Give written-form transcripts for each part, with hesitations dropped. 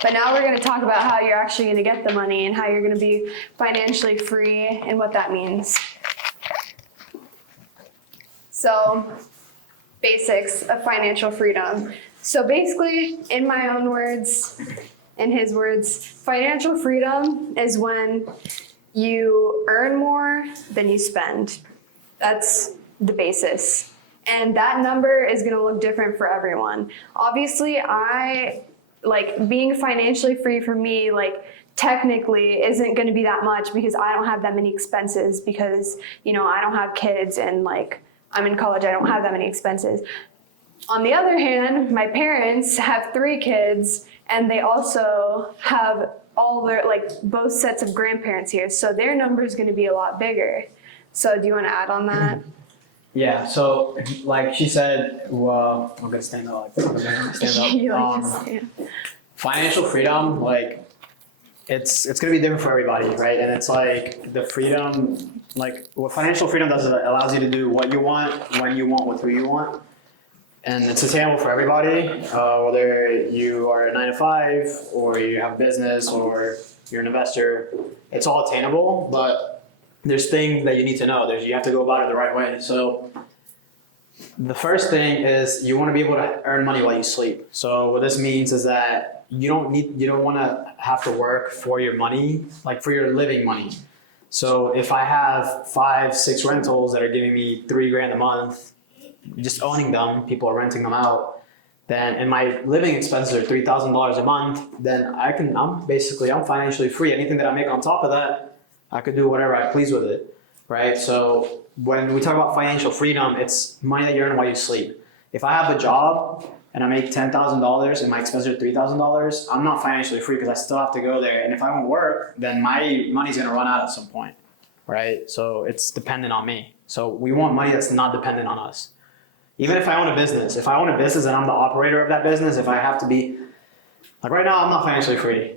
But now we're going to talk about how you're actually going to get the money and how you're going to be financially free and what that means. So, basics of financial freedom. So basically, in my own words, in his words, financial freedom is when you earn more than you spend. That's the basis. And that number is going to look different for everyone. Obviously, being financially free for me, technically isn't going to be that much because I don't have that many expenses because, I don't have kids and I'm in college, I don't have that many expenses. On the other hand, my parents have 3 kids and they also have all their, both sets of grandparents here. So their number is going to be a lot bigger. So do you want to add on that? Yeah, so like she said, well, I'm gonna stand up. Financial freedom, it's gonna be different for everybody, right? And it's the freedom, what financial freedom does is it allows you to do what you want, when you want, with who you want, and it's attainable for everybody, whether you are a 9-to-5 or you have a business or you're an investor. It's all attainable, but there's things that you need to know. You have to go about it the right way. So the first thing is you want to be able to earn money while you sleep. So what this means is that you don't want to have to work for your money, for your living money. So if I have 5-6 rentals that are giving me $3,000 a month, just owning them, people are renting them out, then and my living expenses are $3,000 a month, then I'm financially free. Anything that I make on top of that, I could do whatever I please with it, right? So when we talk about financial freedom, it's money that you earn while you sleep. If I have a job and I make $10,000 and my expenses are $3,000, I'm not financially free because I still have to go there. And if I don't work, then my money's gonna run out at some point, right? So it's dependent on me. So we want money that's not dependent on us. Even if I own a business, and I'm the operator of that business, if I have to be, right now, I'm not financially free.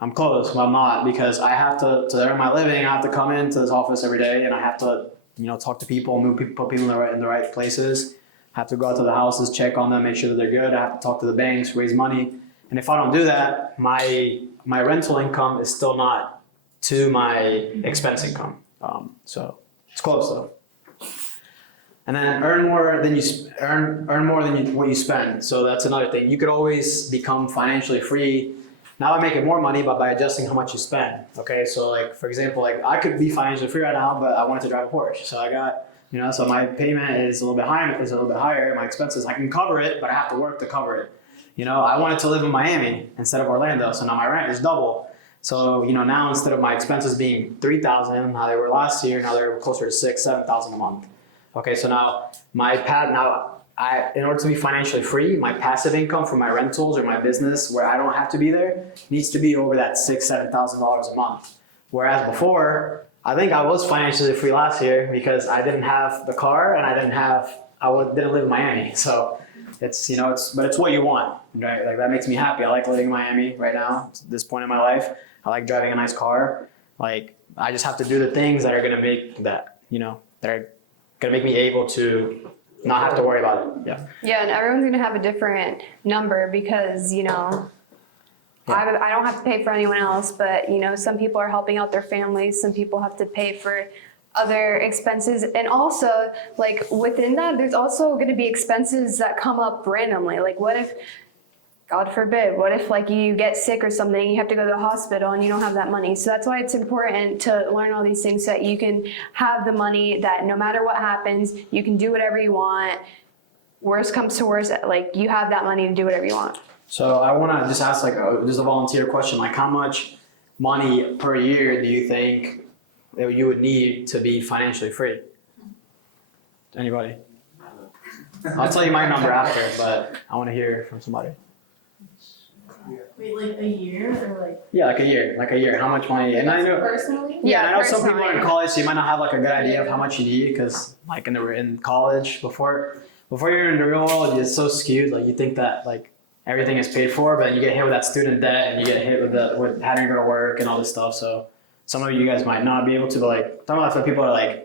I'm close, but I'm not, because I have to earn my living. I have to come into this office every day, and I have to, talk to people, put people in the right places. I have to go out to the houses, check on them, make sure that they're good. I have to talk to the banks, raise money, and if I don't do that, my rental income is still not to my expense income. So it's close though. And then earn more than what you spend. So that's another thing. You could always become financially free. Now I make it more money, but by adjusting how much you spend. Okay, so for example, I could be financially free right now, but I wanted to drive a Porsche. So I got, so my payment is a little bit higher. My expenses, I can cover it, but I have to work to cover it. I wanted to live in Miami instead of Orlando, so now my rent is double. So now instead of my expenses being $3,000, how they were last year, now they're closer to $6,000-7,000 a month. Okay, so now in order to be financially free, my passive income from my rentals or my business where I don't have to be there needs to be over that $6,000-7,000 a month. Whereas before, I think I was financially free last year because I didn't have the car and I didn't live in Miami. So it's what you want, right? That makes me happy. I like living in Miami right now, at this point in my life. I like driving a nice car. I just have to do the things that are gonna make that, that are gonna make me able to not have to worry about it. Yeah, and everyone's gonna have a different number because I don't have to pay for anyone else, but some people are helping out their families, some people have to pay for other expenses, and also within that there's also going to be expenses that come up randomly. What if, God forbid, you get sick or something, you have to go to the hospital and you don't have that money. So that's why it's important to learn all these things so that you can have the money that no matter what happens, you can do whatever you want. Worst comes to worst, you have that money to do whatever you want. So I want to just ask just a volunteer question, how much money per year do you think that you would need to be financially free? Anybody? I'll tell you my number after, but I want to hear from somebody. Wait, a year or Yeah, a year. How much money? And I know personally? Yeah, I know some people are in college, so you might not have a good idea of how much you need because in college before you're in the real world, it's so skewed. You think that everything is paid for, but then you get hit with that student debt and you get hit with having to go to work and all this stuff. So some of you guys might not be able to, but talking about some people are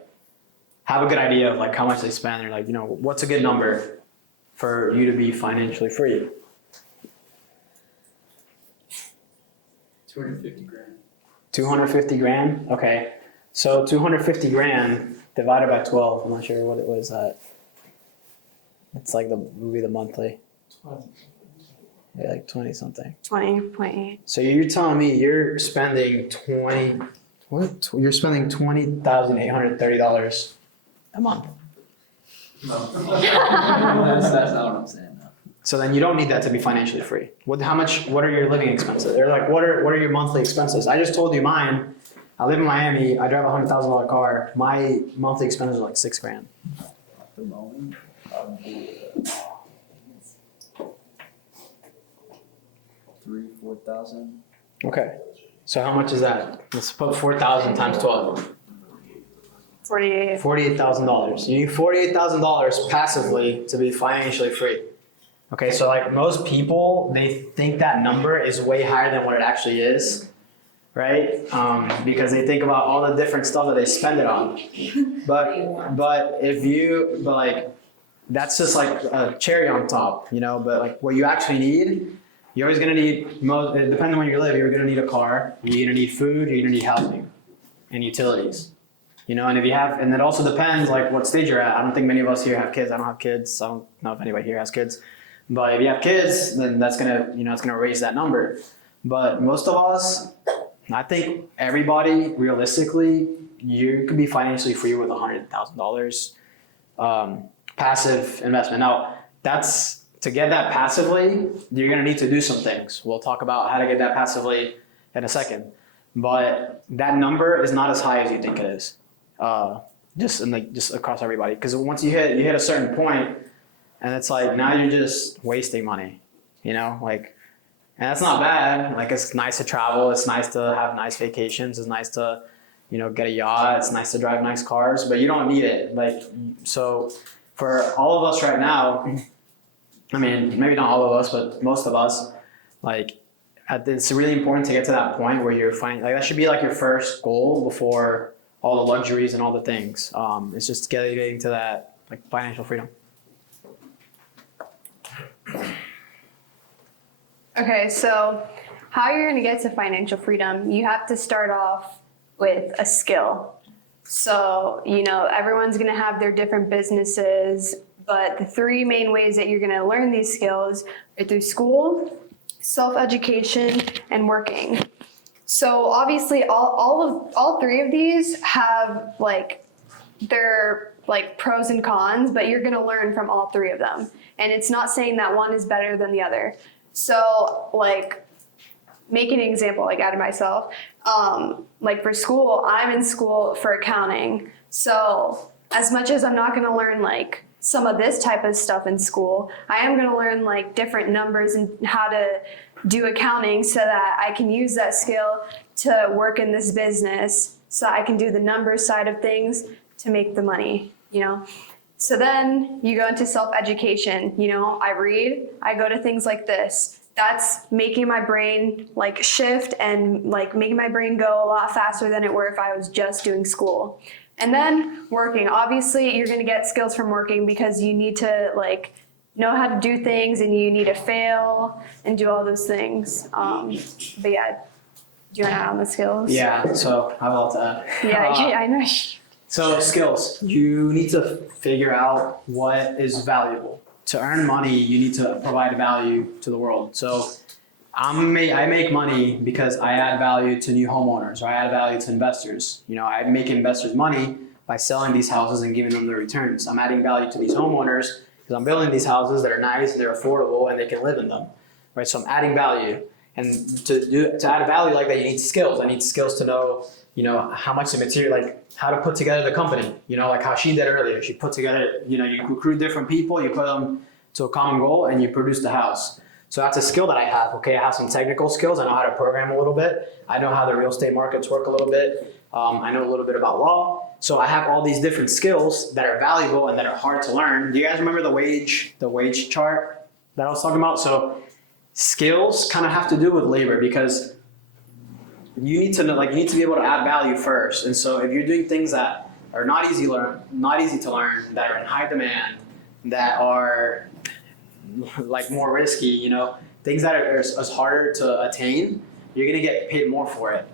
have a good idea of how much they spend. They're what's a good number for you to be financially free? $250,000. 250 grand? Okay. So 250 grand divided by 12. I'm not sure what it was. It's like would be the monthly. Yeah, like 20 something. 20.8. So you're telling me you're spending You're spending $20,830 a month. No. That's not what I'm saying. No. So then you don't need that to be financially free. What are your living expenses? Or like, what are your monthly expenses? I just told you mine. I live in Miami. I drive a $100,000 car. My monthly expenses are like $6,000. At the moment, probably 3,000-4,000. Okay. So how much is that? Let's put 4,000 times 12. 48. $48,000. You need $48,000 passively to be financially free. Okay, so like most people, they think that number is way higher than what it actually is, right? Because they think about all the different stuff that they spend it on. But that's just like a cherry on top, you know. But like what you actually need, you're always gonna need. Depending on where you live, you're gonna need a car. You're gonna need food. You're gonna need housing, and utilities. You know, and if you have, and it also depends like what stage you're at. I don't think many of us here have kids. I don't have kids. So I don't know if anybody here has kids. But if you have kids, then that's gonna, it's gonna raise that number. But most of us, I think everybody, realistically, you could be financially free with $100,000 passive investment. Now, to get that passively, you're gonna need to do some things. We'll talk about how to get that passively in a second. But that number is not as high as you think it is. Just across everybody. Because once you hit a certain point, and it's like now you're just wasting money, you know, like, and that's not bad. Like it's nice to travel, it's nice to have nice vacations, it's nice to, get a yacht, it's nice to drive nice cars, but you don't need it. Like, so for all of us right now, I mean, maybe not all of us, but most of us, like, it's really important to get to that point where you're like that should be like your first goal before all the luxuries and all the things. It's just getting to that like financial freedom. Okay, so how you're going to get to financial freedom, you have to start off with a skill. So, everyone's going to have their different businesses, but the three main ways that you're going to learn these skills are through school, self-education, and working. So obviously all three of these have their pros and cons, but you're going to learn from all three of them. And it's not saying that one is better than the other. So making an example out of myself, for school, I'm in school for accounting. So as much as I'm not going to learn some of this type of stuff in school, I am going to learn different numbers and how to do accounting so that I can use that skill to work in this business so I can do the numbers side of things to make the money, So then you go into self-education, I read, I go to things like this. That's making my brain shift and making my brain go a lot faster than it were if I was just doing school. And then working, obviously you're gonna get skills from working because you need to know how to do things and you need to fail and do all those things. But yeah, do you wanna add on the skills? Yeah, so I will add. Yeah, I know. So skills, you need to figure out what is valuable. To earn money, you need to provide value to the world. So I make money because I add value to new homeowners, or I add value to investors. I make investors money by selling these houses and giving them the returns. I'm adding value to these homeowners because I'm building these houses that are nice, they're affordable, and they can live in them, right? So I'm adding value. And to add value like that, you need skills. I need skills to know, how much the material, how to put together the company, how she did earlier. She put together, you recruit different people, you put them to a common goal, and you produce the house. So that's a skill that I have. Okay, I have some technical skills. I know how to program a little bit. I know how the real estate markets work a little bit. I know a little bit about law. So I have all these different skills that are valuable and that are hard to learn. Do you guys remember the wage chart that I was talking about? So skills kind of have to do with labor because you need to know, you need to be able to add value first. And so if you're doing things that are not easy to learn, that are in high demand, that are more risky, things that are harder to attain, you're gonna get paid more for it.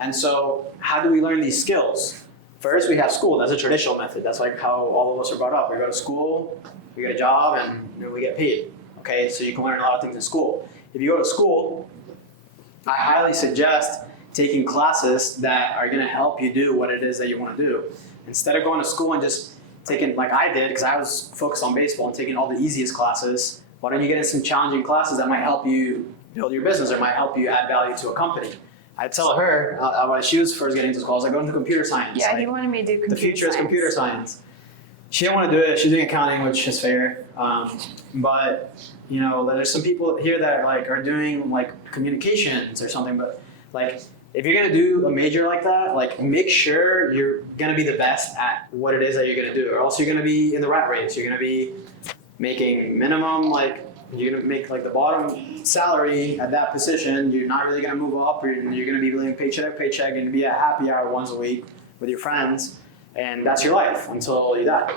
And so how do we learn these skills? First, we have school. That's a traditional method. That's like how all of us are brought up. We go to school, we get a job, and then we get paid. Okay, so you can learn a lot of things in school. If you go to school, I highly suggest taking classes that are gonna help you do what it is that you wanna do. Instead of going to school and just taking, like I did, because I was focused on baseball and taking all the easiest classes, why don't you get in some challenging classes that might help you build your business or might help you add value to a company? I tell her, when she was first getting into school, I was like, go into computer science. Yeah, like, he wanted me to do computer the future science. is computer science. She didn't want to do it. She's doing accounting, which is fair. But you know, there's some people here that are doing like communications or something. But like, if you're gonna do a major like that, like make sure you're gonna be the best at what it is that you're gonna do, or else you're gonna be in the rat race. You're gonna be making minimum, like you're gonna make like the bottom salary at that position. You're not really gonna move up. You're gonna be living paycheck to paycheck and be at happy hour once a week with your friends, and that's your life until you die.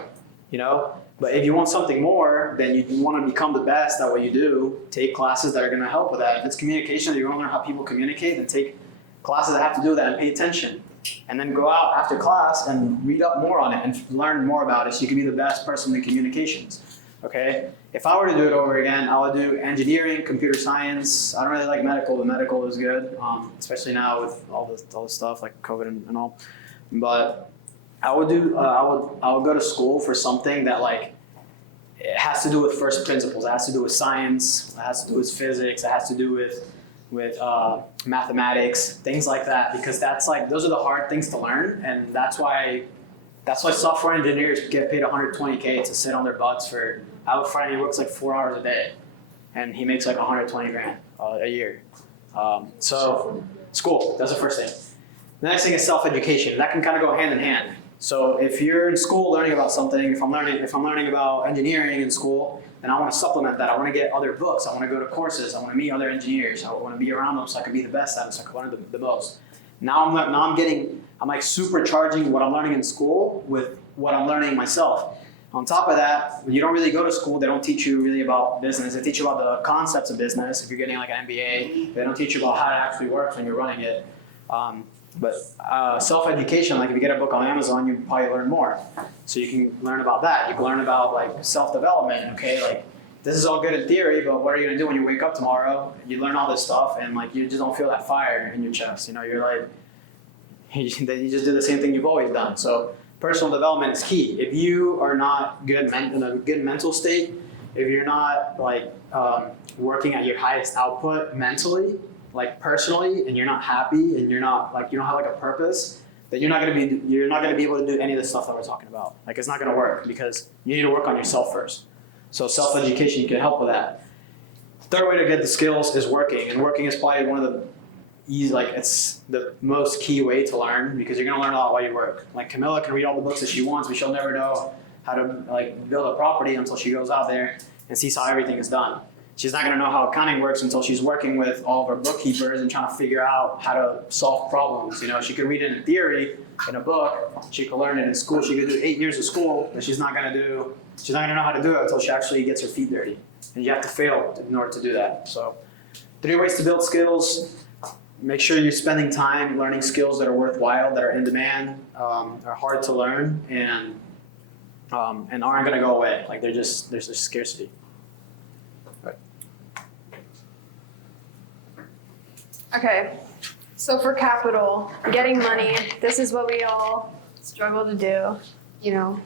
You know. But if you want something more, then you want to become the best at what you do. Take classes that are gonna help with that. If it's communication, you're gonna learn how people communicate, then take classes that have to do with that and pay attention. And then go out after class and read up more on it and learn more about it so you can be the best person in communications. Okay? If I were to do it over again, I would do engineering, computer science. I don't really like medical, but medical is good, especially now with all this stuff like COVID and all. But I would do, I would go to school for something that like, it has to do with first principles. It has to do with science. It has to do with physics. It has to do with mathematics, things like that, because that's like, those are the hard things to learn, and that's why software engineers get paid $120K to sit on their butts for, I have a friend, he works like 4 hours a day, and he makes like 120 grand a year. So school, that's the first thing. The next thing is self-education. That can kind of go hand in hand. So if you're in school learning about something, if I'm learning about engineering in school, then I want to supplement that. I want to get other books. I want to go to courses. I want to meet other engineers. I want to be around them so I can be the best at it, so I can learn the most. I'm like supercharging what I'm learning in school with what I'm learning myself. On top of that, you don't really go to school. They don't teach you really about business. They teach you about the concepts of business. If you're getting like an MBA, they don't teach you about how it actually works when you're running it. But self-education, like if you get a book on Amazon, you probably learn more. So you can learn about that. You can learn about like self-development, okay? Like this is all good in theory, but what are you gonna do when you wake up tomorrow? You learn all this stuff and like you just don't feel that fire in your chest. You know, you're like, you just do the same thing you've always done. So personal development is key. If you are not good in a good mental state, if you're not like working at your highest output mentally, like personally, and you're not happy, and you're not like you don't have like a purpose, then you're not gonna be able to do any of the stuff that we're talking about. Like it's not gonna work because you need to work on yourself first. So self-education can help with that. Third way to get the skills is working, and working is probably one of the easy, like it's the most key way to learn because you're gonna learn a lot while you work. Like Camilla can read all the books that she wants, but she'll never know how to like build a property until she goes out there and sees how everything is done. She's not gonna know how accounting works until she's working with all of her bookkeepers and trying to figure out how to solve problems. You know, she could read it in theory in a book, she could learn it in school, she could do 8 years of school, but she's not gonna know how to do it until she actually gets her feet dirty. And you have to fail in order to do that. So 3 ways to build skills. Make sure you're spending time learning skills that are worthwhile, that are in demand, are hard to learn, and aren't gonna go away. Like there's just scarcity. Okay, so for capital, getting money, this is what we all struggle to do, you know,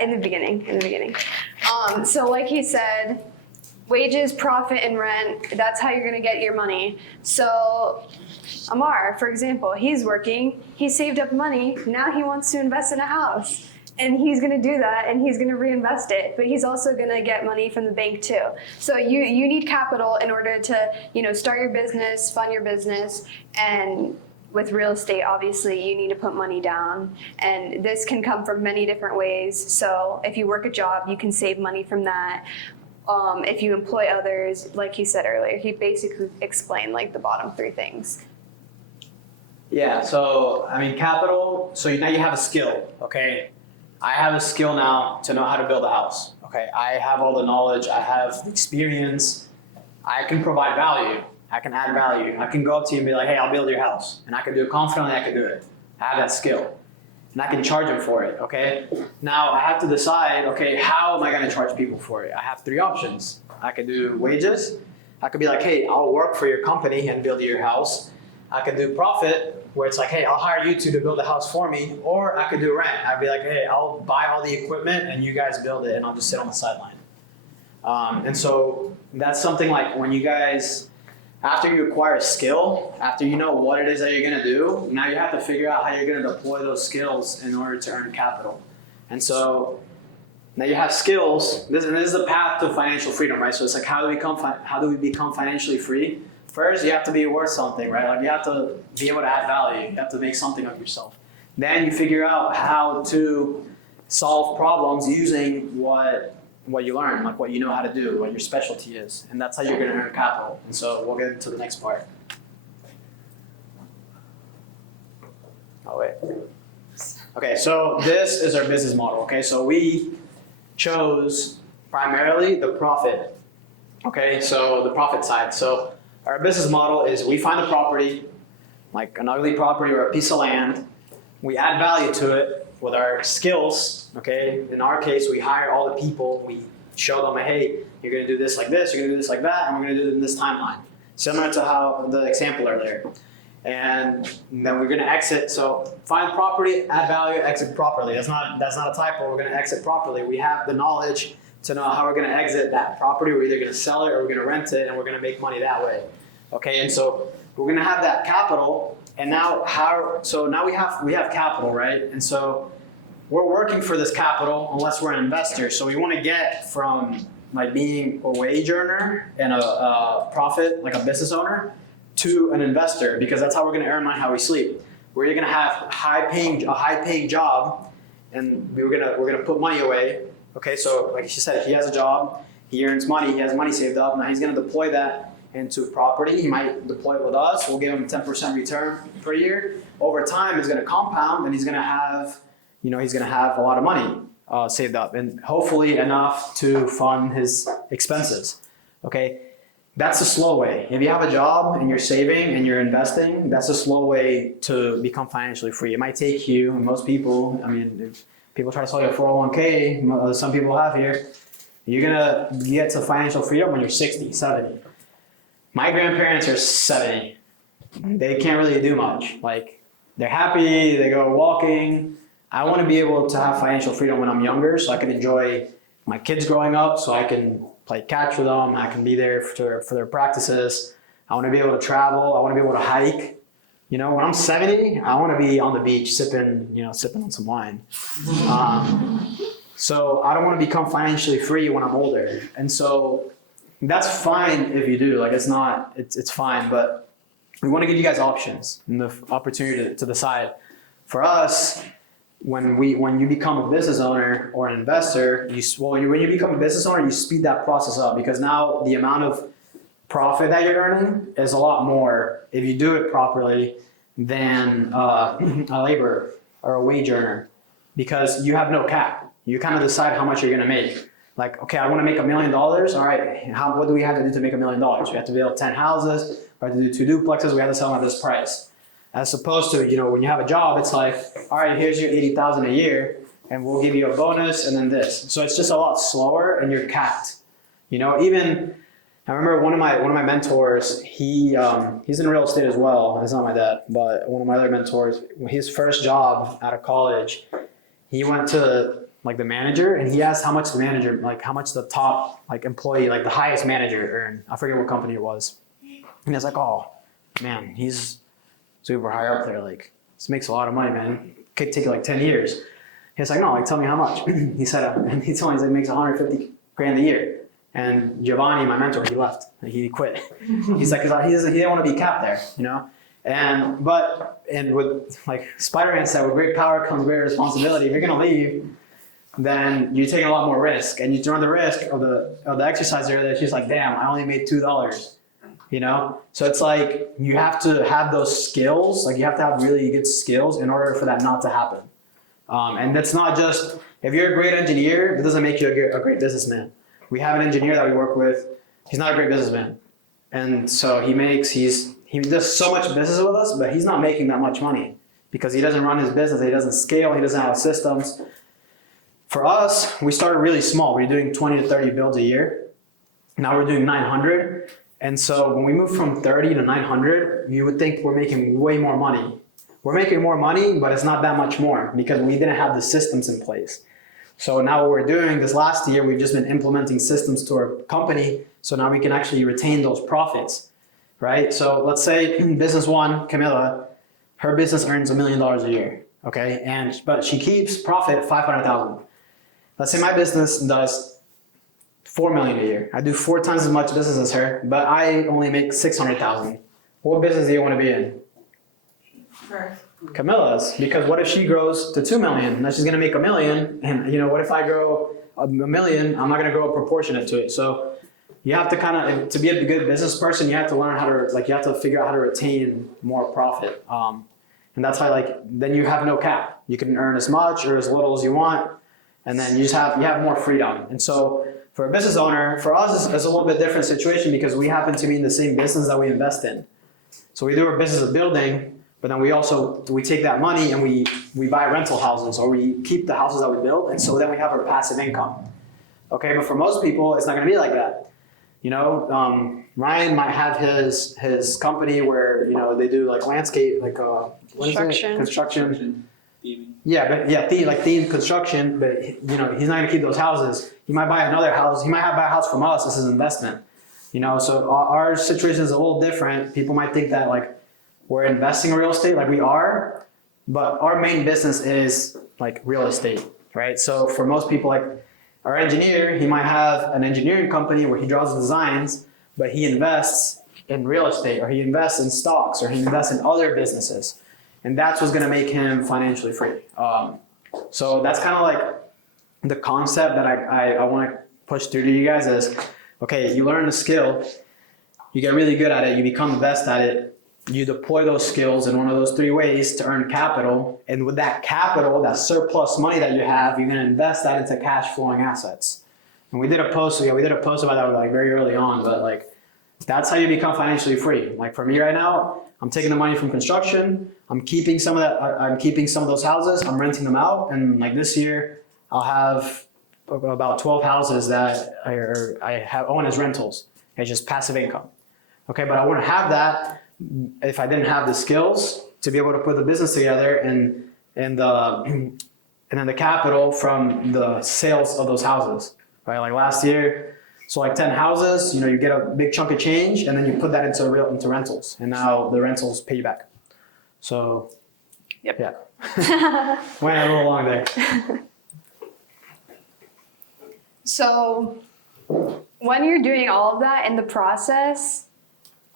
in the beginning. So like he said, wages, profit, and rent, that's how you're gonna get your money. So Amar, for example, he's working, he saved up money, now he wants to invest in a house. And he's gonna do that and he's gonna reinvest it, but he's also gonna get money from the bank too. So you need capital in order to, you know, start your business, fund your business, and with real estate, obviously, you need to put money down. And this can come from many different ways. So if you work a job, you can save money from that. If you employ others, like he said earlier, he basically explained like the bottom 3 things. Yeah, so I mean capital, so now you have a skill, okay? I have a skill now to know how to build a house, okay? I have all the knowledge, I have the experience, I can provide value. I can add value. I can go up to you and be like, hey, I'll build your house. And I can do it confidently, I can do it. I have that skill. And I can charge them for it, okay? Now I have to decide, okay, how am I gonna charge people for it? I have 3 options. I could do wages. I could be like, hey, I'll work for your company and build your house. I could do profit, where it's like, hey, I'll hire you two to build the house for me. Or I could do rent. I'd be like, hey, I'll buy all the equipment and you guys build it and I'll just sit on the sideline. And so that's something like when you guys, after you acquire a skill, after you know what it is that you're gonna do, now you have to figure out how you're gonna deploy those skills in order to earn capital. And so now you have skills, this is the path to financial freedom, right? So it's like, how do we become financially free? First, you have to be worth something, right? Like you have to be able to add value. You have to make something of yourself. Then you figure out how to solve problems using what you learn, like what you know how to do, what your specialty is. And that's how you're gonna earn capital. And so we'll get into the next part. Oh, wait. Okay, so this is our business model, okay? So we chose primarily the profit, okay? So the profit side. So our business model is we find a property, like an ugly property or a piece of land. We add value to it with our skills, okay? In our case, we hire all the people. We show them, hey, you're gonna do this like this, you're gonna do this like that, and we're gonna do it in this timeline. Similar to how the example earlier. And then we're gonna exit. So find property, add value, exit properly. That's not a typo. We're gonna exit properly. We have the knowledge to know how we're gonna exit that property. We're either gonna sell it or we're gonna rent it, and we're gonna make money that way. Okay, and so we're gonna have that capital, and now we have capital, right? And so we're working for this capital unless we're an investor. So we want to get from like being a wage earner and a profit, like a business owner, to an investor, because that's how we're going to earn money how we sleep. Where you're going to have a high paying job, and we're gonna put money away. Okay, so like she said, he has a job, he earns money, he has money saved up. Now he's going to deploy that into property. He might deploy it with us. We'll give him 10% return per year. Over time, it's going to compound, and he's going to have a lot of money saved up, and hopefully enough to fund his expenses. Okay, that's a slow way. If you have a job and you're saving and you're investing, that's a slow way to become financially free. It might take you, most people, I mean, if people try to sell you a 401k, some people have here, you're gonna get to financial freedom when you're 60, 70. My grandparents are 70. They can't really do much. Like, they're happy, they go walking. I want to be able to have financial freedom when I'm younger, so I can enjoy my kids growing up, so I can play catch with them, I can be there for their practices. I want to be able to travel, I want to be able to hike. You know, when I'm 70, I want to be on the beach sipping on some wine. So I don't want to become financially free when I'm older. And so that's fine if you do, like it's fine, but we want to give you guys options and the opportunity to decide. For us, when you become a business owner or an investor, when you become a business owner, you speed that process up, because now the amount of profit that you're earning is a lot more if you do it properly than a laborer or a wage earner, because you have no cap. You kind of decide how much you're going to make. Like, okay, I want to make $1 million. All right, what do we have to do to make $1 million? We have to build 10 houses. We have to do 2 duplexes. We have to sell them at this price. As opposed to, when you have a job, it's like, all right, here's your $80,000 a year, and we'll give you a bonus, and then this. So it's just a lot slower, and you're capped. Even I remember one of my mentors. He's in real estate as well. It's not my dad, but one of my other mentors. His first job out of college, he went to like the manager, and he asked how much the top employee, the highest manager earned. I forget what company it was, and he's like, oh man, he's super high up there. Like, this makes a lot of money, man. It could take 10 years. He's like, no, tell me how much. He said, and he told me he makes 150 grand a year. And Giovanni, my mentor, he left. He quit. He's like, he didn't want to be capped there, And with Spider-Man said, with great power comes great responsibility. If you're gonna leave, then you're taking a lot more risk, and you run the risk of the exercise area that she's like, damn, I only made $2. So it's like, you have to have those skills. You have to have really good skills in order for that not to happen. And that's not just, if you're a great engineer, it doesn't make you a great businessman. We have an engineer that we work with. He's not a great businessman. And so he does so much business with us, but he's not making that much money because he doesn't run his business, he doesn't scale, he doesn't have systems. For us, we started really small. We were doing 20 to 30 builds a year. Now we're doing 900. And so when we moved from 30 to 900, you would think we're making way more money. We're making more money, but it's not that much more because we didn't have the systems in place. So now what we're doing this last year, we've just been implementing systems to our company. So now we can actually retain those profits, right? So let's say business one, Camilla, her business earns $1 million a year, okay? But she keeps profit 500,000. Let's say my business does 4 million a year. I do 4 times as much business as her, but I only make 600,000. What business do you want to be in? Her. Camilla's, because what if she grows to 2 million? Now she's gonna make $1 million, and what if I grow $1 million? I'm not gonna grow proportionate to it. So you have to kind of, to be a good business person, you have to learn how to, you have to figure out how to retain more profit. And that's why, then you have no cap. You can earn as much or as little as you want, and then you have more freedom. And so for a business owner, for us, it's a little bit different situation because we happen to be in the same business that we invest in. So we do our business of building, but then we take that money and we buy rental houses or we keep the houses that we build, and so then we have our passive income. Okay, but for most people, it's not gonna be like that. Ryan might have his company where, they do landscape, construction. Yeah, but themed construction, but he's not gonna keep those houses. He might buy another house, he might buy a house from us as his investment. So our situation is a little different. People might think that we're investing in real estate, we are, but our main business is real estate, right? So for most people, our engineer, he might have an engineering company where he draws the designs, but he invests in real estate, or he invests in stocks, or he invests in other businesses. And that's what's gonna make him financially free. So that's kind of the concept that I wanna push through to you guys is, okay, you learn a skill, you get really good at it, you become the best at it, you deploy those skills in one of those 3 ways to earn capital. And with that capital, that surplus money that you have, you're gonna invest that into cash flowing assets. And we did a post about that very early on, but that's how you become financially free. For me right now, I'm taking the money from construction, I'm keeping some of those houses, I'm renting them out, and this year, I'll have about 12 houses that I own as rentals. It's just passive income. Okay, but I wouldn't have that if I didn't have the skills to be able to put the business together and then the capital from the sales of those houses, right? Last year, so 10 houses, you get a big chunk of change and then you put that into rentals, and now the rentals pay you back. So, Yep. Yeah, went a little long there. So when you're doing all of that in the process,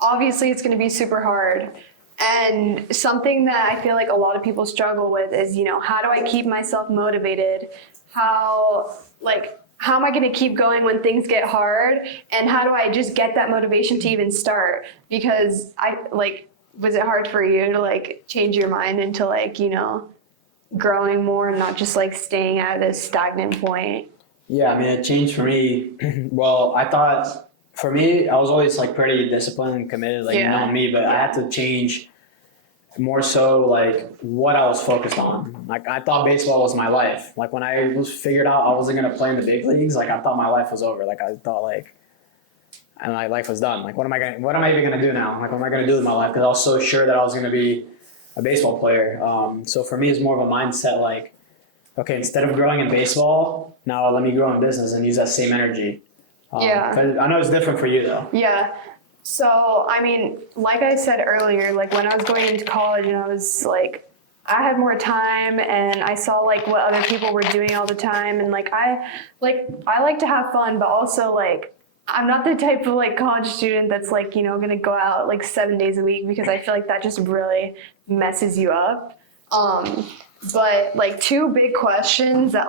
obviously it's going to be super hard. And something that I feel a lot of people struggle with is, how do I keep myself motivated? How am I going to keep going when things get hard? And how do I just get that motivation to even start? Because was it hard for you to change your mind into growing more and not just staying at this stagnant point? Yeah, it changed for me. Well, I thought for me, I was always pretty disciplined and committed, me, but I had to change more so what I was focused on. I thought baseball was my life. When I was figured out I wasn't gonna play in the big leagues, I thought my life was over. I thought and my life was done. What am I even gonna do now? What am I gonna do with my life? Because I was so sure that I was gonna be a baseball player. So for me, it's more of a mindset okay, instead of growing in baseball, now let me grow in business and use that same energy. Yeah. But I know it's different for you though. Yeah. So, like I said earlier, when I was going into college and I was I had more time and I saw what other people were doing all the time. And I like to have fun, but also I'm not the type of college student that's going to go out 7 days a week, because I feel that just really messes you up. But 2 big questions that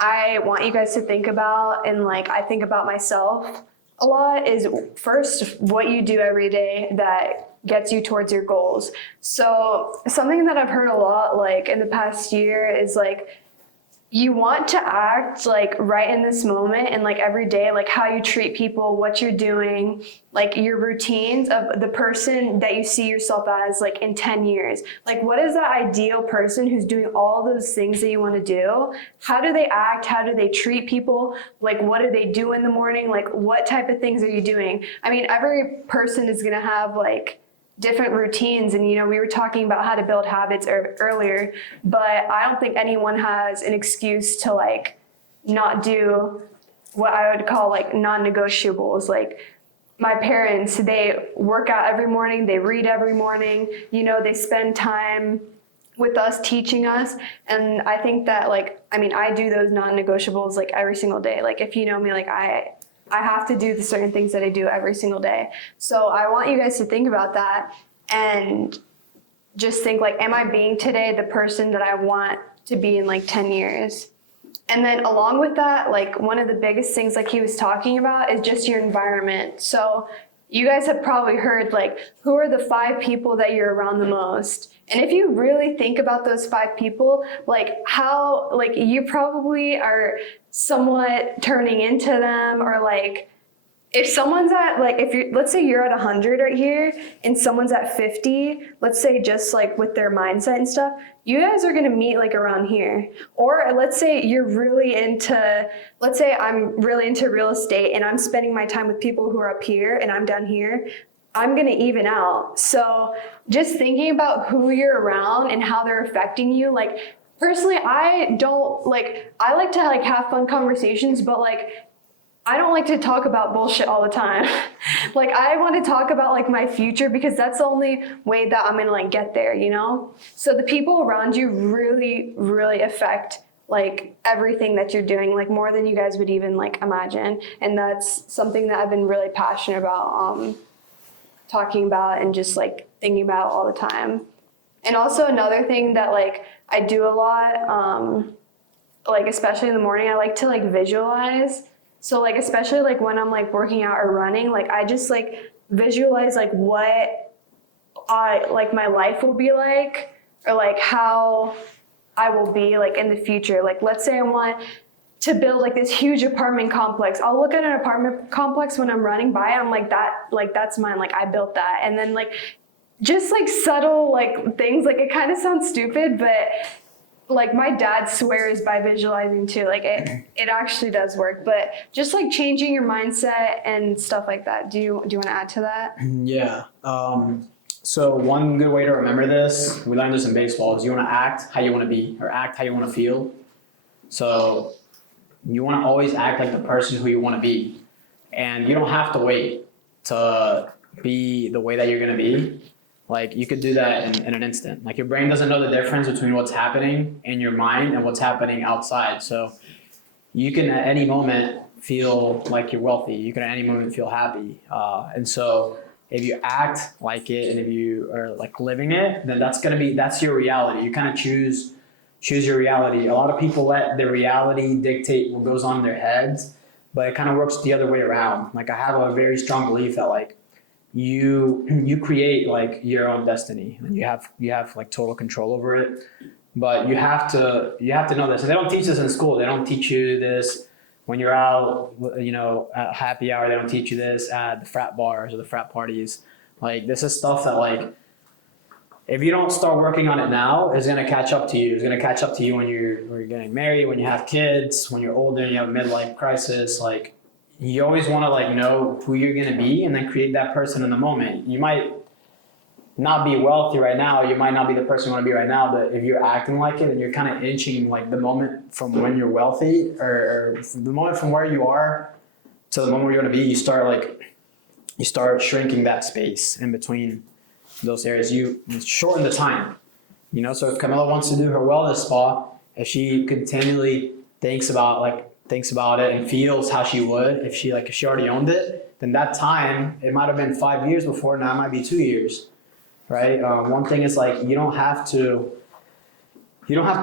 I want you guys to think about, and I think about myself a lot, is first, what you do every day that gets you towards your goals. So something that I've heard a lot in the past year is you want to act like right in this moment and like every day, like how you treat people, what you're doing, like your routines of the person that you see yourself as like in 10 years. Like what is that ideal person who's doing all those things that you want to do? How do they act? How do they treat people? Like what do they do in the morning? Like what type of things are you doing? I mean, every person is going to have like different routines, and we were talking about how to build habits earlier, but I don't think anyone has an excuse to like not do what I would call like non-negotiables. Like my parents, they work out every morning, they read every morning, they spend time with us teaching us, and I think that I do those non-negotiables like every single day. Like if you know me, like I have to do the certain things that I do every single day. So I want you guys to think about that and just think like, am I being today the person that I want to be in like 10 years? And then along with that, like one of the biggest things like he was talking about is just your environment. So you guys have probably heard like, who are the 5 people that you're around the most? And if you really think about those 5 people, like how, like you probably are somewhat turning into them, or like if someone's at like, if you're, let's say you're at 100 right here and someone's at 50, let's say just like with their mindset and stuff, you guys are gonna meet like around here. Or let's say you're really into, let's say I'm really into real estate and I'm spending my time with people who are up here and I'm down here, I'm gonna even out. So just thinking about who you're around and how they're affecting you, like personally, I like to like have fun conversations, but like I don't like to talk about bullshit all the time. Like I want to talk about like my future because that's the only way that I'm gonna like get there, So the people around you really, really affect like everything that you're doing, like more than you guys would even like imagine. And that's something that I've been really passionate about talking about and just like thinking about all the time. And also another thing that like I do a lot, like especially in the morning, I like to like visualize. So like especially like when I'm like working out or running, like I just like visualize like what like my life will be like, or like how I will be like in the future. Like let's say I want to build like this huge apartment complex. I'll look at an apartment complex when I'm running by, I'm like that's mine, like I built that. And then like just like subtle like things, like it kind of sounds stupid, but like my dad swears by visualizing too. Like it actually does work, but just like changing your mindset and stuff like that. Do you want to add to that? Yeah. So one good way to remember this, we learned this in baseball, is you want to act how you want to be, or act how you want to feel. So you want to always act like the person who you want to be, and you don't have to wait to be the way that you're going to be. Like you could do that in an instant. Like your brain doesn't know the difference between what's happening in your mind and what's happening outside. So you can at any moment feel like you're wealthy. You can at any moment feel happy. And so if you act like it and if you are like living it, then that's your reality. You kind of choose your reality. A lot of people let their reality dictate what goes on in their heads, but it kind of works the other way around. Like I have a very strong belief that like you create like your own destiny, and you have like total control over it. But you have to know this. And they don't teach this in school. They don't teach you this when you're out, at happy hour. They don't teach you this at the frat bars or the frat parties. Like this is stuff that like if you don't start working on it now, it's gonna catch up to you. It's gonna catch up to you when you're getting married, when you have kids, when you're older and you have a midlife crisis. Like you always want to like know who you're going to be and then create that person in the moment. You might not be wealthy right now. You might not be the person you want to be right now, but if you're acting like it and you're kind of inching like the moment from when you're wealthy or the moment from where you are to the moment where you're going to be, you start shrinking that space in between those areas. You shorten the time, so if Camilla wants to do her wellness spa, if she continually thinks about it and feels how she would if she already owned it, then that time, it might have been 5 years before, now it might be 2 years, right? One thing is like you don't have to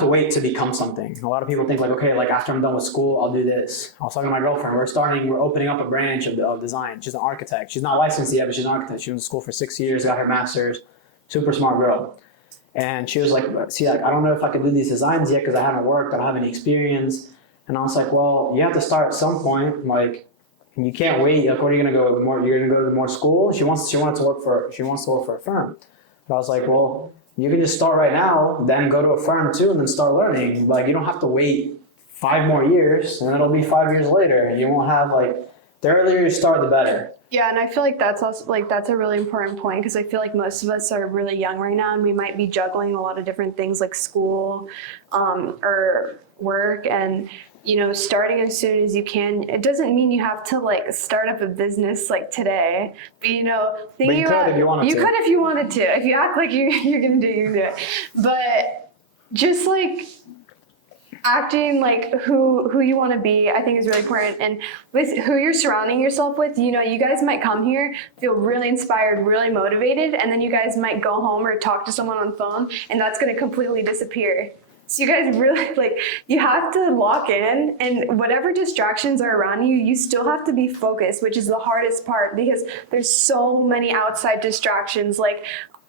wait to become something. A lot of people think like, okay, like after I'm done with school, I'll do this. I was talking to my girlfriend, we're opening up a branch of design. She's an architect. She's not licensed yet, but she's an architect. She was in school for 6 years, got her master's, super smart girl. And she was like, see, like, I don't know if I can do these designs yet because I haven't worked, I don't have any experience. And I was like, well, you have to start at some point. Like, you can't wait. Like, what are you gonna go more? You're gonna go to more school? She wants to work for a firm. But I was like, well, you can just start right now, then go to a firm too, and then start learning. Like, you don't have to wait 5 more years, and it'll be 5 years later. You won't have like, the earlier you start, the better. Yeah, and I feel like that's also like that's a really important point because I feel like most of us are really young right now, and we might be juggling a lot of different things like school, or work, and starting as soon as you can. It doesn't mean you have to like start up a business like today, but thinking you could if you wanted to. You could if you wanted to. If you act like you're gonna do it, you can do it. But just like acting like who you want to be, I think is really important. And with who you're surrounding yourself with, you guys might come here, feel really inspired, really motivated, and then you guys might go home or talk to someone on the phone, and that's going to completely disappear. So you guys really, you have to lock in, and whatever distractions are around you, you still have to be focused, which is the hardest part because there's so many outside distractions. Like,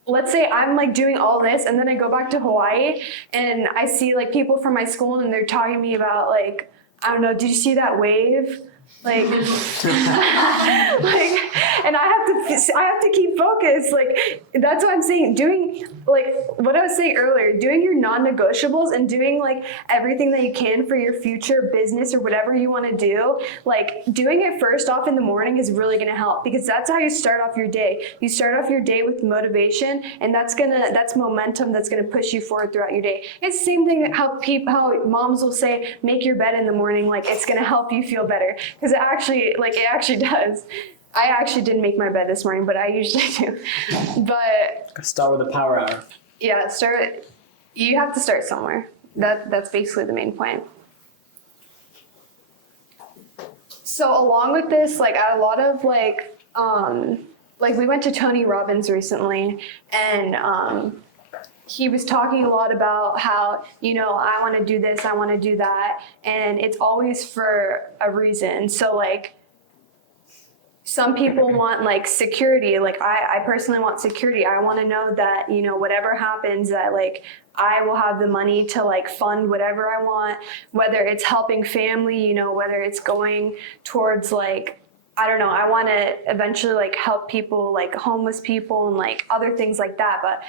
let's say I'm doing all this and then I go back to Hawaii and I see people from my school and they're talking to me about I don't know, did you see that wave? And I have to keep focused. That's what I'm saying. Doing what I was saying earlier, doing your non-negotiables and doing everything that you can for your future business or whatever you want to do. Doing it first off in the morning is really going to help because that's how you start off your day. You start off your day with motivation, and that's momentum that's gonna push you forward throughout your day. It's the same thing how moms will say, make your bed in the morning. It's gonna help you feel better because it actually does. I actually didn't make my bed this morning, but I usually do. But start with the power hour. Yeah, you have to start somewhere. That's basically the main point. So along with this, a lot of we went to Tony Robbins recently, and he was talking a lot about how, I want to do this, I want to do that, and it's always for a reason. So some people want security. I personally want security. I want to know that, whatever happens, that I will have the money to fund whatever I want, whether it's helping family, whether it's going towards I don't know, I want to eventually help people, homeless people and other things like that. But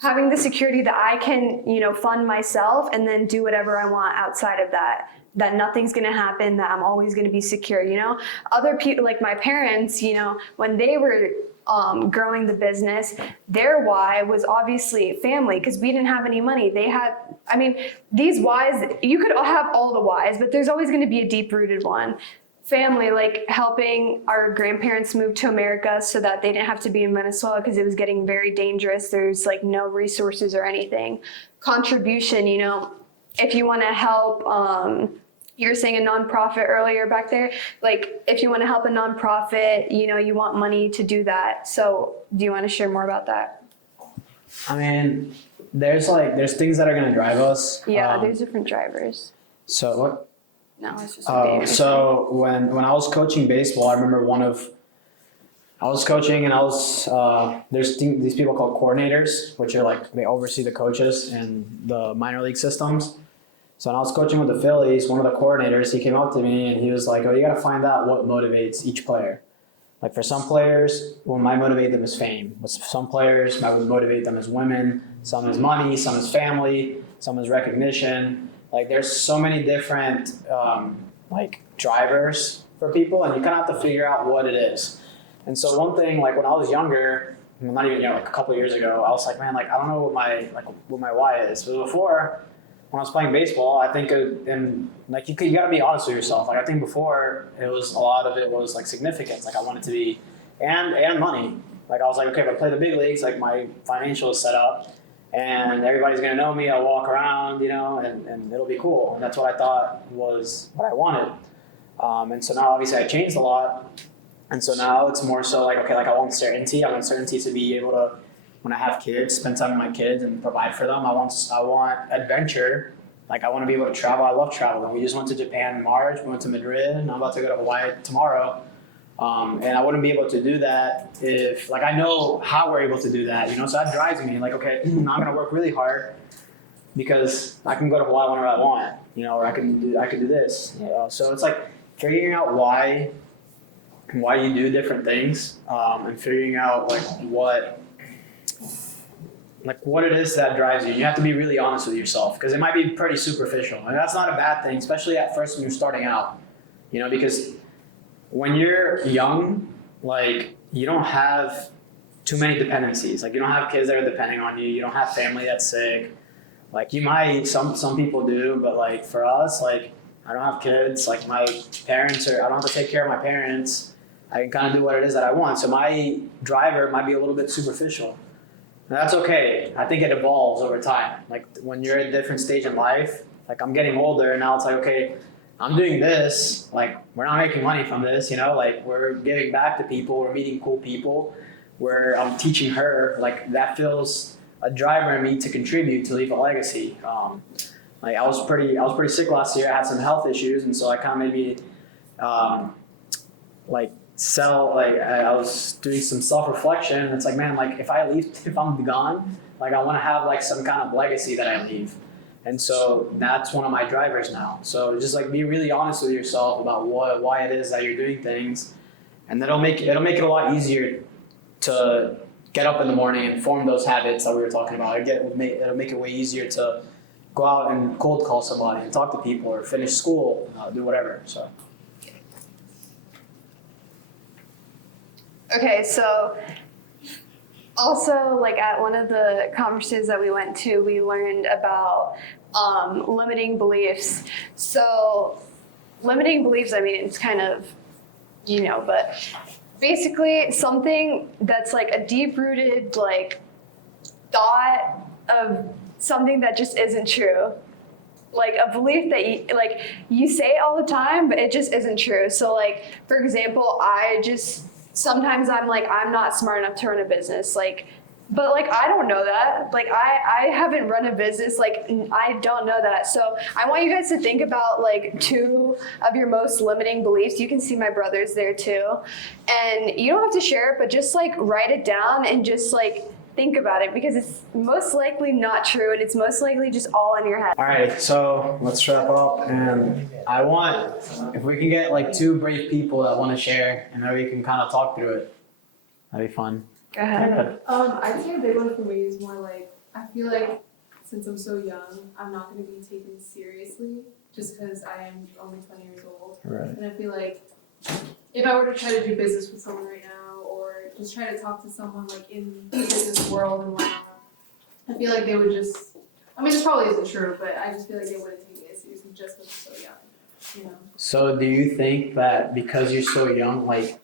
having the security that I can, fund myself and then do whatever I want outside of that nothing's going to happen, that I'm always going to be secure, Other people, like my parents, when they were growing the business, their why was obviously family because we didn't have any money. They had, these whys, you could have all the whys, but there's always going to be a deep-rooted one. Family, helping our grandparents move to America so that they didn't have to be in Venezuela because it was getting very dangerous. There's no resources or anything. Contribution, if you want to help, you were saying a nonprofit earlier back there. If you want to help a nonprofit, you want money to do that. So do you want to share more about that? There's things that are going to drive us. Yeah, there's different drivers. So what? No, it's just so when I was coaching baseball, I remember I was coaching and there's these people called coordinators, which are they oversee the coaches in the minor league systems. So when I was coaching with the Phillies, one of the coordinators, he came up to me and he was like, oh, you got to find out what motivates each player. For some players, what might motivate them is fame. With some players, might motivate them as women, some is money, some is family, some is recognition. There's so many different drivers for people, and you kind of have to figure out what it is. And so one thing, when I was younger, not even a couple of years ago, I was like, man, I don't know what my why is. But before, when I was playing baseball, I think, and you got to be honest with yourself. I think before a lot of it was significance. I wanted to be, and money. I was like, okay, if I play the big leagues, my financial is set up. And everybody's gonna know me. I'll walk around, and it'll be cool. And that's what I thought was what I wanted. And so now, obviously, I changed a lot. And so now it's more so okay, I want certainty. I want certainty to be able to, when I have kids, spend time with my kids and provide for them. I want adventure. I want to be able to travel. I love traveling. We just went to Japan in March. We went to Madrid, and I'm about to go to Hawaii tomorrow. And I wouldn't be able to do that if, like, I know how we're able to do that, you know, so that drives me, like, okay, I'm gonna work really hard because I can go to Hawaii whenever I want, you know, or I can do this. So it's like figuring out why you do different things, and figuring out what it is that drives you. You have to be really honest with yourself because it might be pretty superficial, and that's not a bad thing, especially at first when you're starting out, you know, because when you're young, like, you don't have too many dependencies. Like, you don't have kids that are depending on you. You don't have family that's sick. Like, you might, some people do, but like for us, like, I don't have kids. Like, my parents I don't have to take care of my parents. I can kind of do what it is that I want. So my driver might be a little bit superficial. And that's okay. I think it evolves over time. Like, when you're at a different stage in life, like, I'm getting older and now it's like, okay, I'm doing this, like, we're not making money from this, you know, like, we're giving back to people, we're meeting cool people, where I'm teaching her, like, that feels a driver in me to contribute, to leave a legacy. Like, I was pretty sick last year, I had some health issues, and so I kind of made me, I was doing some self-reflection, and it's like, man, like, if I'm gone, like, I want to have, like, some kind of legacy that I leave. And so that's one of my drivers now. So just like be really honest with yourself about why it is that you're doing things, and that'll make it a lot easier to get up in the morning and form those habits that we were talking about. It'll make it way easier to go out and cold call somebody and talk to people or finish school, do whatever. So. Okay, so also, like, at one of the conferences that we went to, we learned about limiting beliefs. So limiting beliefs, I mean, it's kind of, you know, but basically something that's like a deep-rooted, like, thought of something that just isn't true. Like a belief that you say it all the time, but it just isn't true. So, like, for example, sometimes I'm like, I'm not smart enough to run a business, like, but like, I don't know that. Like, I haven't run a business, like, I don't know that. So I want you guys to think about like 2 of your most limiting beliefs. You can see my brothers there too. And you don't have to share it, but just like write it down and just like think about it, because it's most likely not true, and it's most likely just all in your head. All right, so let's wrap up, and I want, if we can get like 2 brave people that want to share, and then we can kind of talk through it. That'd be fun. Go ahead. I'd say a big one for me is more like, I feel like since I'm so young, I'm not going to be taken seriously just because I am only 20 years old. Right. And I feel like if I were to try to do business with someone right now, or just try to talk to someone like in the business world and whatnot, I feel like they would just, I mean, this probably isn't true, but I just feel like they wouldn't take me as seriously just because I'm so young, you know? So do you think that because you're so young, like,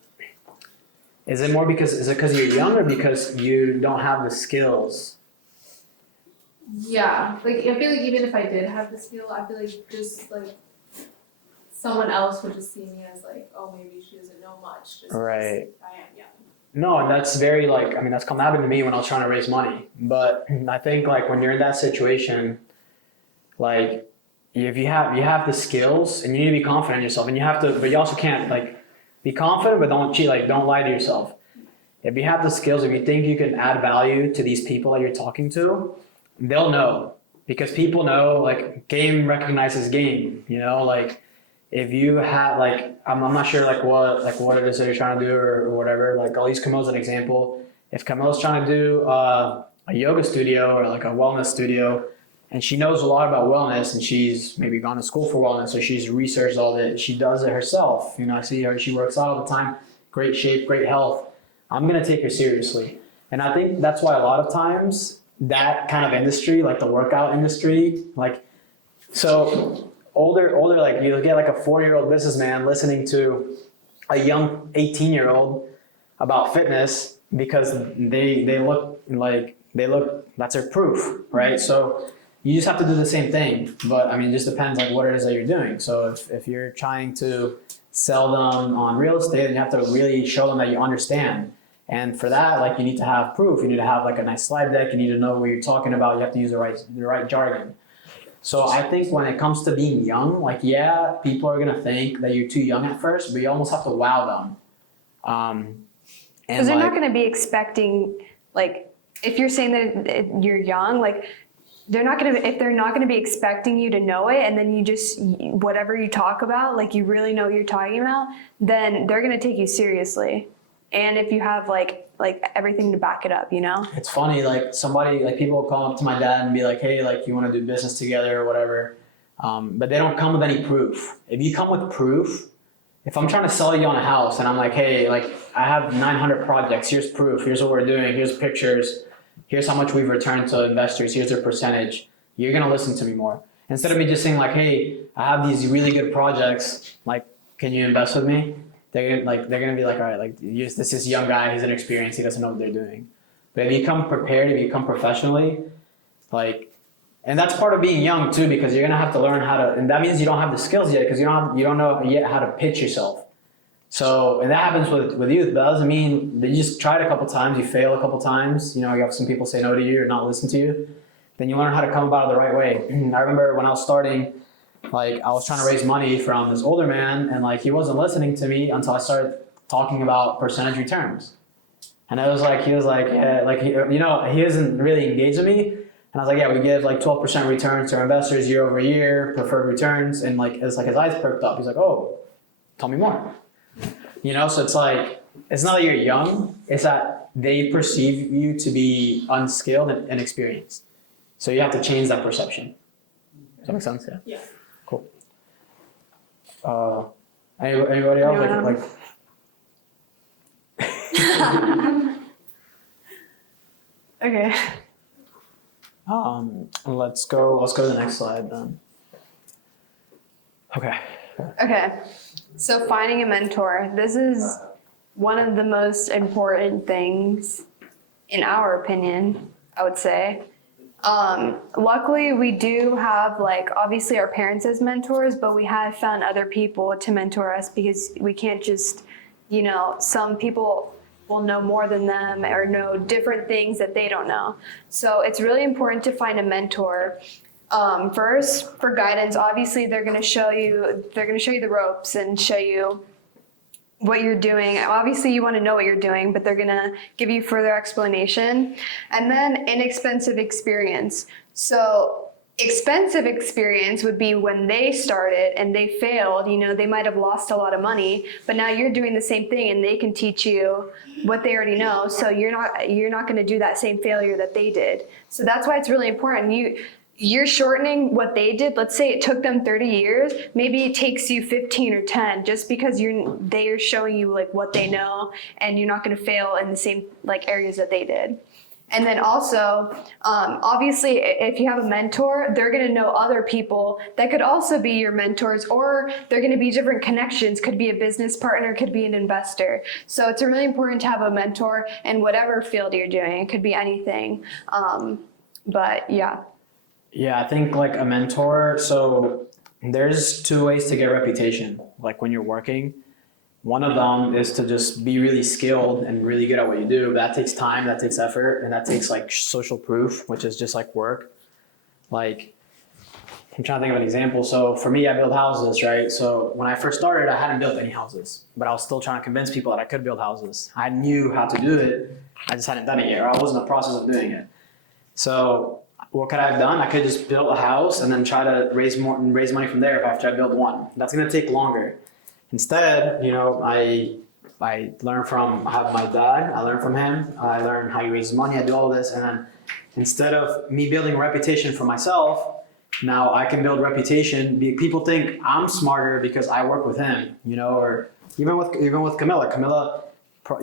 is it because you're young or because you don't have the skills? Yeah, like I feel like even if I did have the skill, I feel like just like someone else would just see me as like, oh, maybe she doesn't know much just Right. because I am young. No, and that's very like, I mean, that's come happened to me when I was trying to raise money. But I think like when you're in that situation, like if you have the skills and you need to be confident in yourself, and you have to, but you also can't like be confident, but don't cheat, like don't lie to yourself. If you have the skills, if you think you can add value to these people that you're talking to, they'll know, because people know, like, game recognizes game, you know, like if you have like, I'm not sure what it is that you're trying to do or whatever, like I'll use Camille as an example. If Camille's trying to do a yoga studio or like a wellness studio, and she knows a lot about wellness, and she's maybe gone to school for wellness, so she's researched all that, she does it herself, you know, I see her, she works out all the time, great shape, great health, I'm gonna take her seriously. And I think that's why a lot of times that kind of industry, like the workout industry, like, so older, like you get like a 40-year-old businessman listening to a young 18-year-old about fitness because they look, that's their proof, right? So you just have to do the same thing, but I mean, it just depends like what it is that you're doing. So if you're trying to sell them on real estate, then you have to really show them that you understand. And for that, like you need to have proof. You need to have like a nice slide deck. You need to know what you're talking about. You have to use the right jargon. So I think when it comes to being young, like, yeah, people are gonna think that you're too young at first, but you almost have to wow them. And Because they're not like, going to be expecting, like, if you're saying that you're young, like, they're not going to, if they're not going to be expecting you to know it, and then you just, whatever you talk about, like, you really know what you're talking about, then they're going to take you seriously. And if you have, like everything to back it up, you know? it's funny, like somebody, like people will come up to my dad and be like, hey, like you want to do business together or whatever. But they don't come with any proof. If you come with proof, if I'm trying to sell you on a house and I'm like, hey, like I have 900 projects, here's proof, here's what we're doing, here's pictures, here's how much we've returned to investors, here's their percentage, you're gonna listen to me more. Instead of me just saying like, hey, I have these really good projects, like, can you invest with me? They're gonna be like, all right, like this is young guy, he's inexperienced, he doesn't know what they're doing. But if you come prepared, if you come professionally, like, and that's part of being young too, because you're gonna have to learn how to, and that means you don't have the skills yet, because you don't know yet how to pitch yourself. So, and that happens with youth, but that doesn't mean that you just try it a couple times, you fail a couple times, you know, you have some people say no to you or not listen to you, then you learn how to come about it the right way. I remember when I was starting, like I was trying to raise money from this older man, and like he wasn't listening to me until I started talking about percentage returns. And I was like, he was like, yeah, like he, you know, he wasn't really engaged with me. And I was like, yeah, we give like 12% returns to our investors year over year, preferred returns. And like, it's like his eyes perked up. He's like, oh, tell me more. You know, so it's like, it's not that you're young, it's that they perceive you to be unskilled and inexperienced. So you have to change that perception. Does that make sense? Yeah. Yeah. Cool. Anybody else? Okay. Let's go to the next slide then. Okay. Okay. So finding a mentor. This is one of the most important things, in our opinion, I would say. Luckily, we do have, like, obviously our parents as mentors, but we have found other people to mentor us, because we can't just, you know, some people will know more than them or know different things that they don't know. So it's really important to find a mentor. First, for guidance, obviously they're going to show you the ropes and show you what you're doing. Obviously you want to know what you're doing, but they're going to give you further explanation. And then inexpensive experience. So expensive experience would be when they started and they failed, you know, they might have lost a lot of money, but now you're doing the same thing and they can teach you what they already know. So you're not going to do that same failure that they did. So that's why it's really important. You're shortening what they did. Let's say it took them 30 years. Maybe it takes you 15 or 10, just because they are showing you like what they know, and you're not going to fail in the same like areas that they did. And then also, obviously, if you have a mentor, they're going to know other people that could also be your mentors, or they're going to be different connections. Could be a business partner, could be an investor. So it's really important to have a mentor in whatever field you're doing. It could be anything. But yeah. Yeah, I think like a mentor, so there's two ways to get reputation. Like when you're working, one of them is to just be really skilled and really good at what you do. But that takes time, that takes effort, and that takes like social proof, which is just like work. Like, I'm trying to think of an example. So for me, I build houses, right? So when I first started, I hadn't built any houses, but I was still trying to convince people that I could build houses. I knew how to do it. I just hadn't done it yet, or I was in the process of doing it. So what could I have done? I could just build a house and then try to raise money from there after I build one. That's going to take longer. Instead, you know, I learned from my dad. I learned from him. I learned how he raises money. I do all of this, and then instead of me building a reputation for myself, now I can build reputation. People think I'm smarter because I work with him, you know, or even with Camilla. Camilla,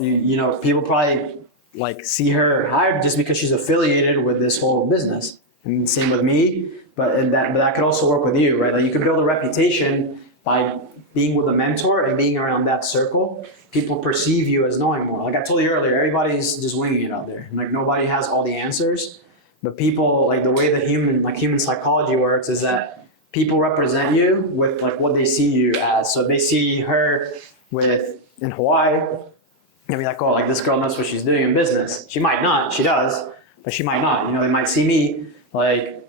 you know, people probably like see her higher just because she's affiliated with this whole business. And same with me, but that could also work with you, right? Like you could build a reputation by being with a mentor and being around that circle. People perceive you as knowing more. Like I told you earlier, everybody's just winging it out there. Like nobody has all the answers, but people, like the way that human psychology works is that people represent you with like what they see you as. So if they see her in Hawaii, and be like, oh, like this girl knows what she's doing in business. She might not, she does, but she might not. You know, they might see me like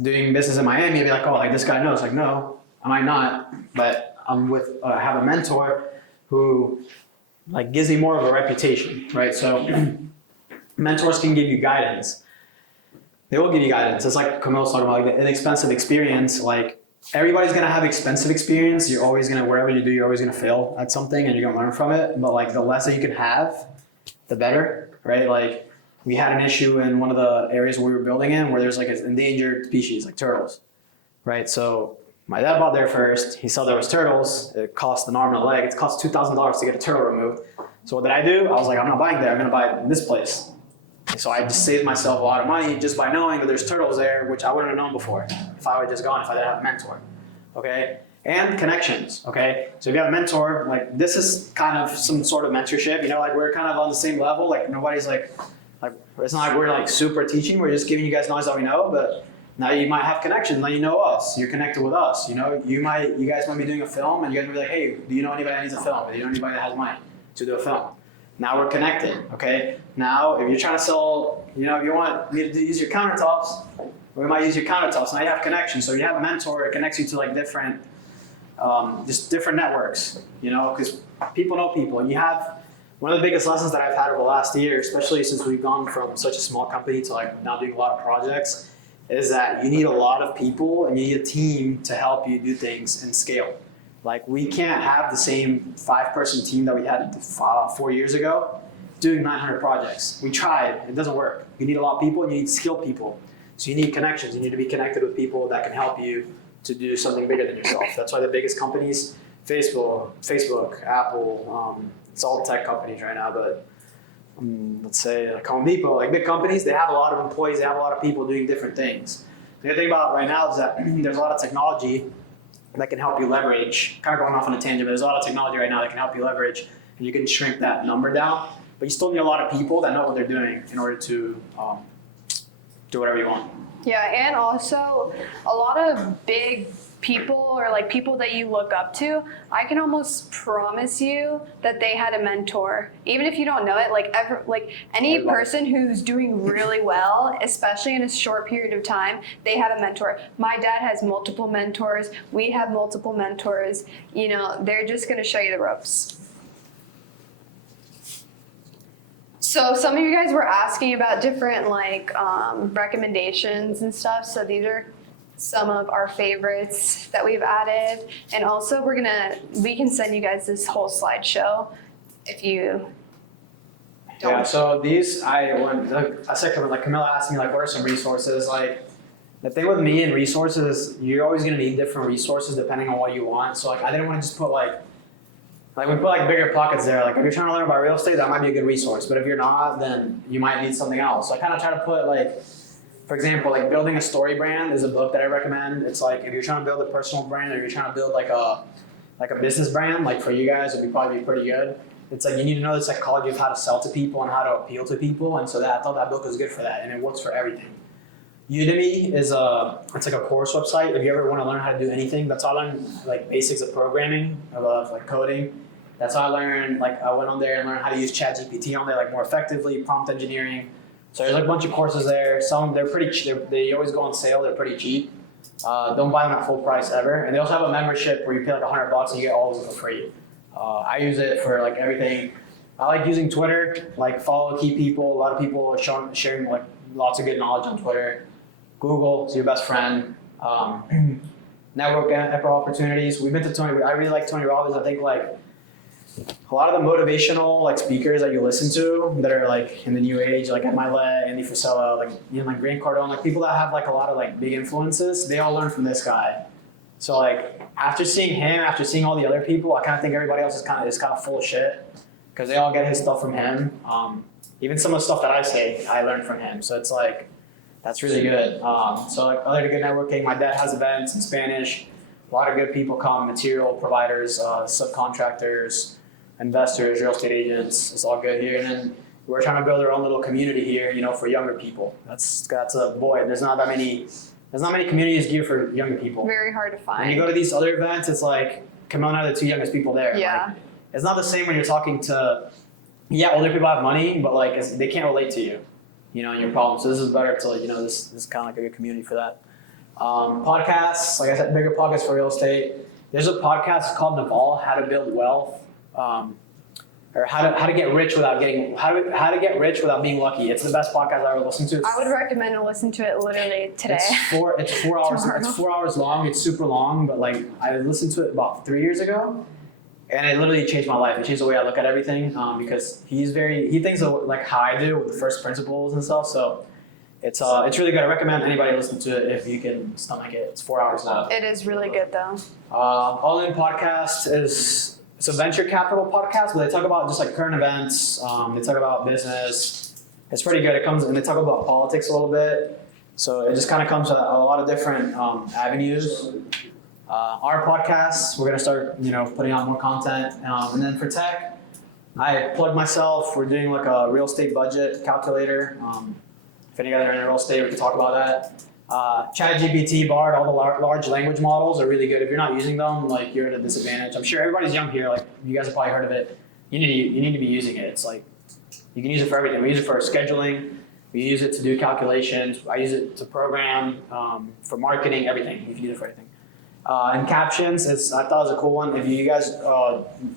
doing business in Miami and be like, oh, like this guy knows. Like, no, I might not, but I have a mentor who like gives me more of a reputation, right? So mentors can give you guidance. They will give you guidance. It's like Camille was talking about, like the inexpensive experience. Like everybody's gonna have expensive experience. You're always gonna, wherever you do, you're always gonna fail at something and you're gonna learn from it. But like the less that you can have, the better, right? Like we had an issue in one of the areas we were building in where there's like an endangered species, like turtles, right? So my dad bought there first. He saw there was turtles. It cost an arm and a leg. It cost $2,000 to get a turtle removed. So what did I do? I was like, I'm not buying there. I'm gonna buy this place. So I just saved myself a lot of money just by knowing that there's turtles there, which I wouldn't have known before if I would just gone, if I didn't have a mentor, okay? And connections, okay? So if you have a mentor, like this is kind of some sort of mentorship, you know, like we're kind of on the same level, like nobody's like it's not like we're like super teaching, we're just giving you guys knowledge that we know, but now you might have connections, now you know us, you're connected with us, you know, you guys might be doing a film and you guys might be like, hey, do you know anybody that needs a film? Do you know anybody that has money to do a film? Now we're connected, okay? Now, if you're trying to sell, you know, if you want me to use your countertops, we might use your countertops. Now you have connections. So you have a mentor, it connects you to like different, just different networks, you know, because people know people. And you have, one of the biggest lessons that I've had over the last year, especially since we've gone from such a small company to like now doing a lot of projects, is that you need a lot of people and you need a team to help you do things and scale. Like we can't have the same 5-person team that we had 4 years ago doing 900 projects. We tried, it doesn't work. You need a lot of people and you need skilled people. So you need connections, you need to be connected with people that can help you to do something bigger than yourself. That's why the biggest companies, Facebook, Apple, it's all tech companies right now, but let's say like Home Depot, like big companies, they have a lot of employees, they have a lot of people doing different things. The other thing about right now is that there's a lot of technology that can help you leverage, kind of going off on a tangent, but there's a lot of technology right now that can help you leverage and you can shrink that number down, but you still need a lot of people that know what they're doing in order to do whatever you want. Yeah, and also a lot of big people or like people that you look up to, I can almost promise you that they had a mentor. Even if you don't know it, like any person who's doing really well, especially in a short period of time, they have a mentor. My dad has multiple mentors. We have multiple mentors. You know, they're just going to show you the ropes. So some of you guys were asking about different like recommendations and stuff. So these are some of our favorites that we've added. And also we can send you guys this whole slideshow if you don't. Yeah, so these, I said, like Camilla asked me, like, what are some resources? Like, the thing with me and resources, you're always gonna need different resources depending on what you want. So like, I didn't want to just put like we put like bigger pockets there. Like if you're trying to learn about real estate, that might be a good resource. But if you're not, then you might need something else. So I kind of try to put like, for example, like Building a Story Brand is a book that I recommend. It's like if you're trying to build a personal brand or you're trying to build like a business brand, like for you guys, it'd probably be pretty good. It's like you need to know the psychology of how to sell to people and how to appeal to people. And so I thought that book was good for that, and it works for everything. Udemy is it's like a course website. If you ever want to learn how to do anything, that's how I learned like basics of programming, of like coding. That's how I learned, like I went on there and learned how to use ChatGPT on there like more effectively, prompt engineering. So there's like a bunch of courses there. Some, they're pretty cheap. They always go on sale. They're pretty cheap. Don't buy them at full price ever. And they also have a membership where you pay like $100 and you get all of them for free. I use it for like everything. I like using Twitter, like follow key people. A lot of people are sharing like lots of good knowledge on Twitter. Google is your best friend. Network opportunities. We've been to Tony. I really like Tony Robbins. I think like a lot of the motivational like speakers that you listen to that are like in the new age, like Mile, Andy Frisella, like like Grant Cardone, like people that have like a lot of like big influences, they all learn from this guy. So like after seeing him, after seeing all the other people, I kind of think everybody else is kind of full of shit because they all get his stuff from him. Even some of the stuff that I say, I learned from him. So it's like that's really good. So like other good networking, my dad has events in Spanish. A lot of good people come, material providers, subcontractors, investors, real estate agents. It's all good here. And then we're trying to build our own little community here, for younger people. That's a void. There's not many communities geared for younger people. Very hard to find. When you go to these other events, it's like Camille and I are the two youngest people there. Yeah. Like, it's not the same when you're talking to, older people have money, but like they can't relate to you, and your problems. So this is better to this is kind of like a good community for that. Podcasts, like I said, bigger podcasts for real estate. There's a podcast called Naval, How to Build Wealth. I or how to get rich without how to get rich without being lucky. It's the best podcast I ever listened to. I would recommend to listen to it literally today. It's 4 hours. Tomorrow. It's 4 hours long. It's super long, but like I listened to it about 3 years ago, and it literally changed my life. It changed the way I look at everything because he thinks of like how I do with the first principles and stuff. So it's really good. I recommend anybody listen to it if you can stomach it. It's 4 hours long. It is really good though. All In Podcast it's a venture capital podcast, but they talk about just like current events. They talk about business. It's pretty good. And they talk about politics a little bit. So it just kind of comes with a lot of different avenues. Our podcasts, we're gonna start, putting out more content. And then for tech, I plug myself. We're doing like a real estate budget calculator. If any of you guys are in real estate, we can talk about that. ChatGPT, Bard, all the large language models are really good. If you're not using them, like you're at a disadvantage. I'm sure everybody's young here. Like you guys have probably heard of it. You need to be using it. It's like you can use it for everything. We use it for scheduling. We use it to do calculations. I use it to program, for marketing, everything. You can use it for everything. And captions, I thought it was a cool one. If you guys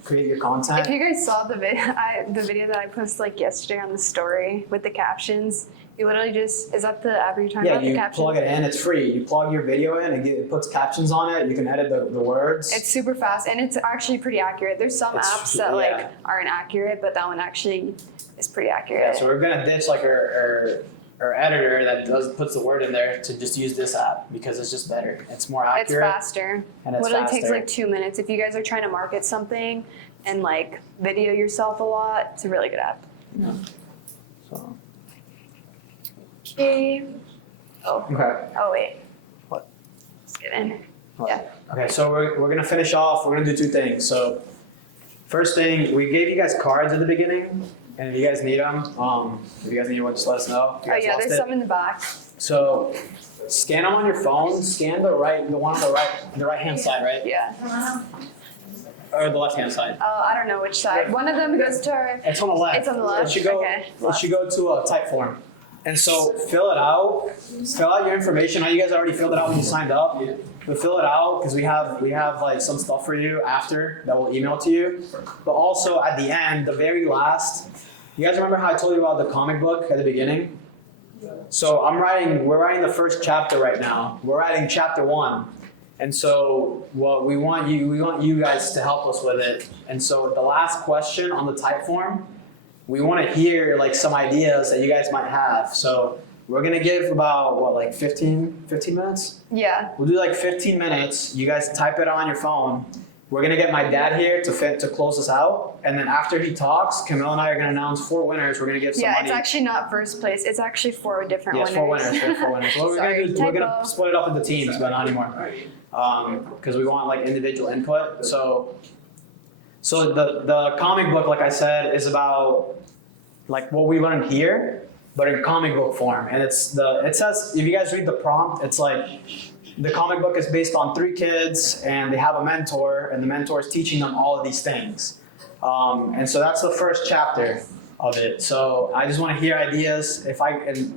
create your content. If you guys saw the video that I posted like yesterday on the story with the captions, you literally just, is that the app you're talking about, the captions? Yeah, you plug it in, it's free. You plug your video in, and it puts captions on it. You can edit the words. It's super fast, and it's actually pretty accurate. There's some apps that aren't accurate, but that one actually is pretty accurate. Yeah, so we're gonna ditch like our editor that puts the word in there to just use this app because it's just better. It's more accurate. It's faster. And it's literally faster. takes like 2 minutes. If you guys are trying to market something and like video yourself a lot, it's a really good app. Yeah. So. Okay. Okay. Oh wait. What? Let's get in. What? Yeah. Okay, so we're gonna finish off. We're gonna do 2 things. So, first thing, we gave you guys cards at the beginning, and if you guys need them, if you guys need one, just let us know. If you Oh guys yeah, lost there's it. some in the back. So, scan them on your phone. Scan the one on the right hand side, right? Yeah. Or the left hand side. I don't know which side. One of them goes to our. It's on the left. It's on the left? It should go. Okay, It should go to a type form. And so fill it out. Fill out your information. I know you guys already filled it out when you signed up. But fill it out because we have like some stuff for you after that we'll email to you. But also at the end, the very last. You guys remember how I told you about the comic book at the beginning? So we're writing the first chapter right now. We're writing chapter 1. And so what we want you guys to help us with it. And so the last question on the type form, we want to hear like some ideas that you guys might have. So we're gonna give about 15 minutes? Yeah. We'll do like 15 minutes. You guys type it on your phone. We're gonna get my dad here to close us out. And then after he talks, Camille and I are gonna announce 4 winners. We're gonna give some Yeah, money. it's actually not first place. It's actually 4 different Yes, winners. 4 winners. We have 4 winners. What we're Sorry, gonna do is we're typo. gonna split it up into teams, but not anymore. Because we want like individual input. So the comic book, like I said, is about like what we learned here, but in comic book form. And it says, if you guys read the prompt, it's like the comic book is based on 3 kids and they have a mentor, and the mentor is teaching them all of these things. And so that's the first chapter of it. So I just want to hear ideas.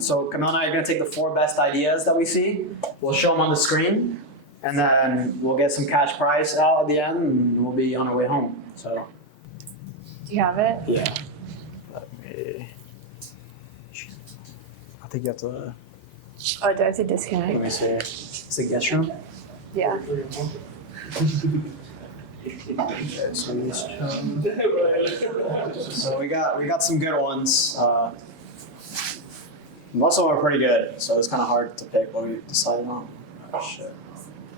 So Camille and I are going to take the 4 best ideas that we see. We'll show them on the screen, and then we'll get some cash prize out at the end, and we'll be on our way home. So. Do you have it? Yeah. I think you have to. Oh, do I have to Let disconnect? me see. It's a guest room. Yeah. So we got some good ones. Most of them are pretty good, so it's kind of hard to pick what we decided on. Oh, shit.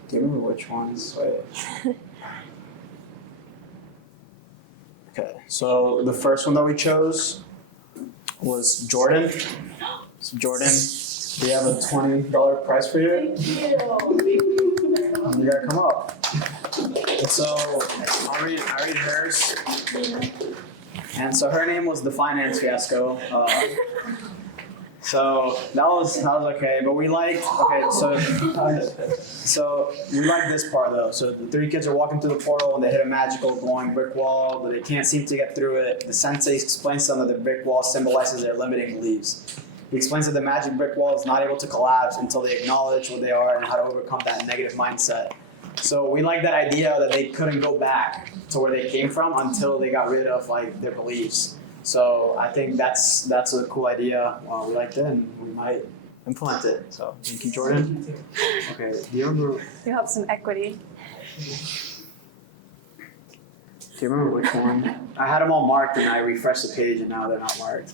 Do you remember which ones? Wait. Okay, so the first one that we chose was Jordan. So Jordan, we have a $20 prize for you. You gotta come up. So I'll read hers. And so her name was the Finance Fiasco. So that was okay, but we liked so we like this part though. So the 3 kids are walking through the portal and they hit a magical glowing brick wall, but they can't seem to get through it. The sensei explains to them that the brick wall symbolizes their limiting beliefs. He explains that the magic brick wall is not able to collapse until they acknowledge what they are and how to overcome that negative mindset. So we like that idea that they couldn't go back to where they came from until they got rid of like their beliefs. So I think that's a cool idea. We liked it, and we might implement it. So thank you, Jordan. Okay, do you remember? You have some equity. Do you remember which one? I had them all marked, and I refreshed the page, and now they're not marked.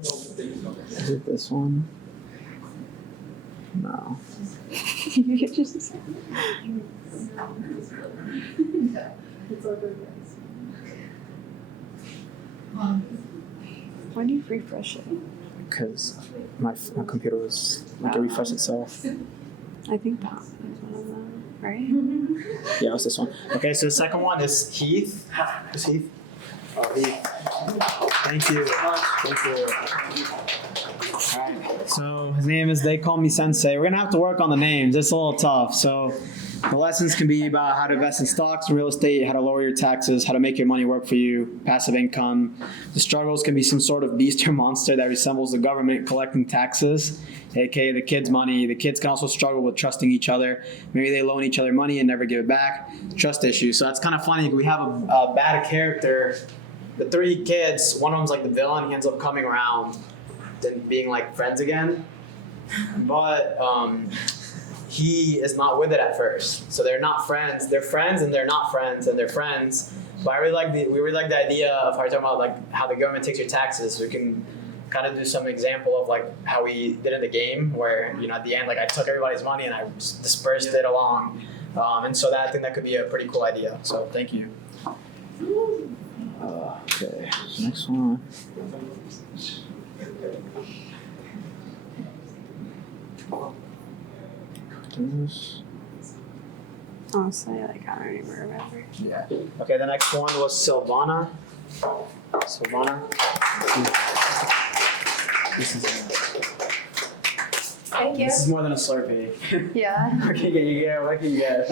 Is it this one? No. You just. It's all good, guys. Why do you refresh it? Because my computer was like it refreshed itself. I think that was one of them, right? Yeah, it was this one. Okay, so the second one is Heath. Is Heath? Oh, Heath. Thank you. Thank you. Alright, so his name is They Call Me Sensei. We're gonna have to work on the names. It's a little tough. So the lessons can be about how to invest in stocks and real estate, how to lower your taxes, how to make your money work for you, passive income. The struggles can be some sort of beast or monster that resembles the government collecting taxes, aka the kids' money. The kids can also struggle with trusting each other. Maybe they loan each other money and never give it back. Trust issues. So that's kind of funny. We have a bad character. The three kids, one of them's like the villain. He ends up coming around and being like friends again. But he is not with it at first. So they're not friends. They're friends and they're not friends and they're friends. But we really like the idea of how we're talking about like how the government takes your taxes. We can kind of do some example of like how we did in the game where, you know, at the end, like I took everybody's money and I dispersed it along. And so I think that could be a pretty cool idea. So thank you. Okay, next one. Honestly, like I don't even remember. Yeah. Okay, the next one was Silvana. Silvana. Thank you. This is more than a Slurpee. Yeah. What can you get? What can you get?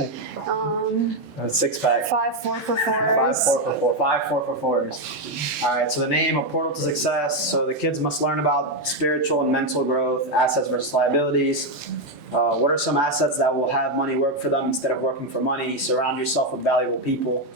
A six pack. 5 4 for 4. 5 4 for 4. 5 4 for 4s. All right. So the name, A Portal to Success. So the kids must learn about spiritual and mental growth, assets versus liabilities. What are some assets that will have money work for them instead of working for money? Surround yourself with valuable people.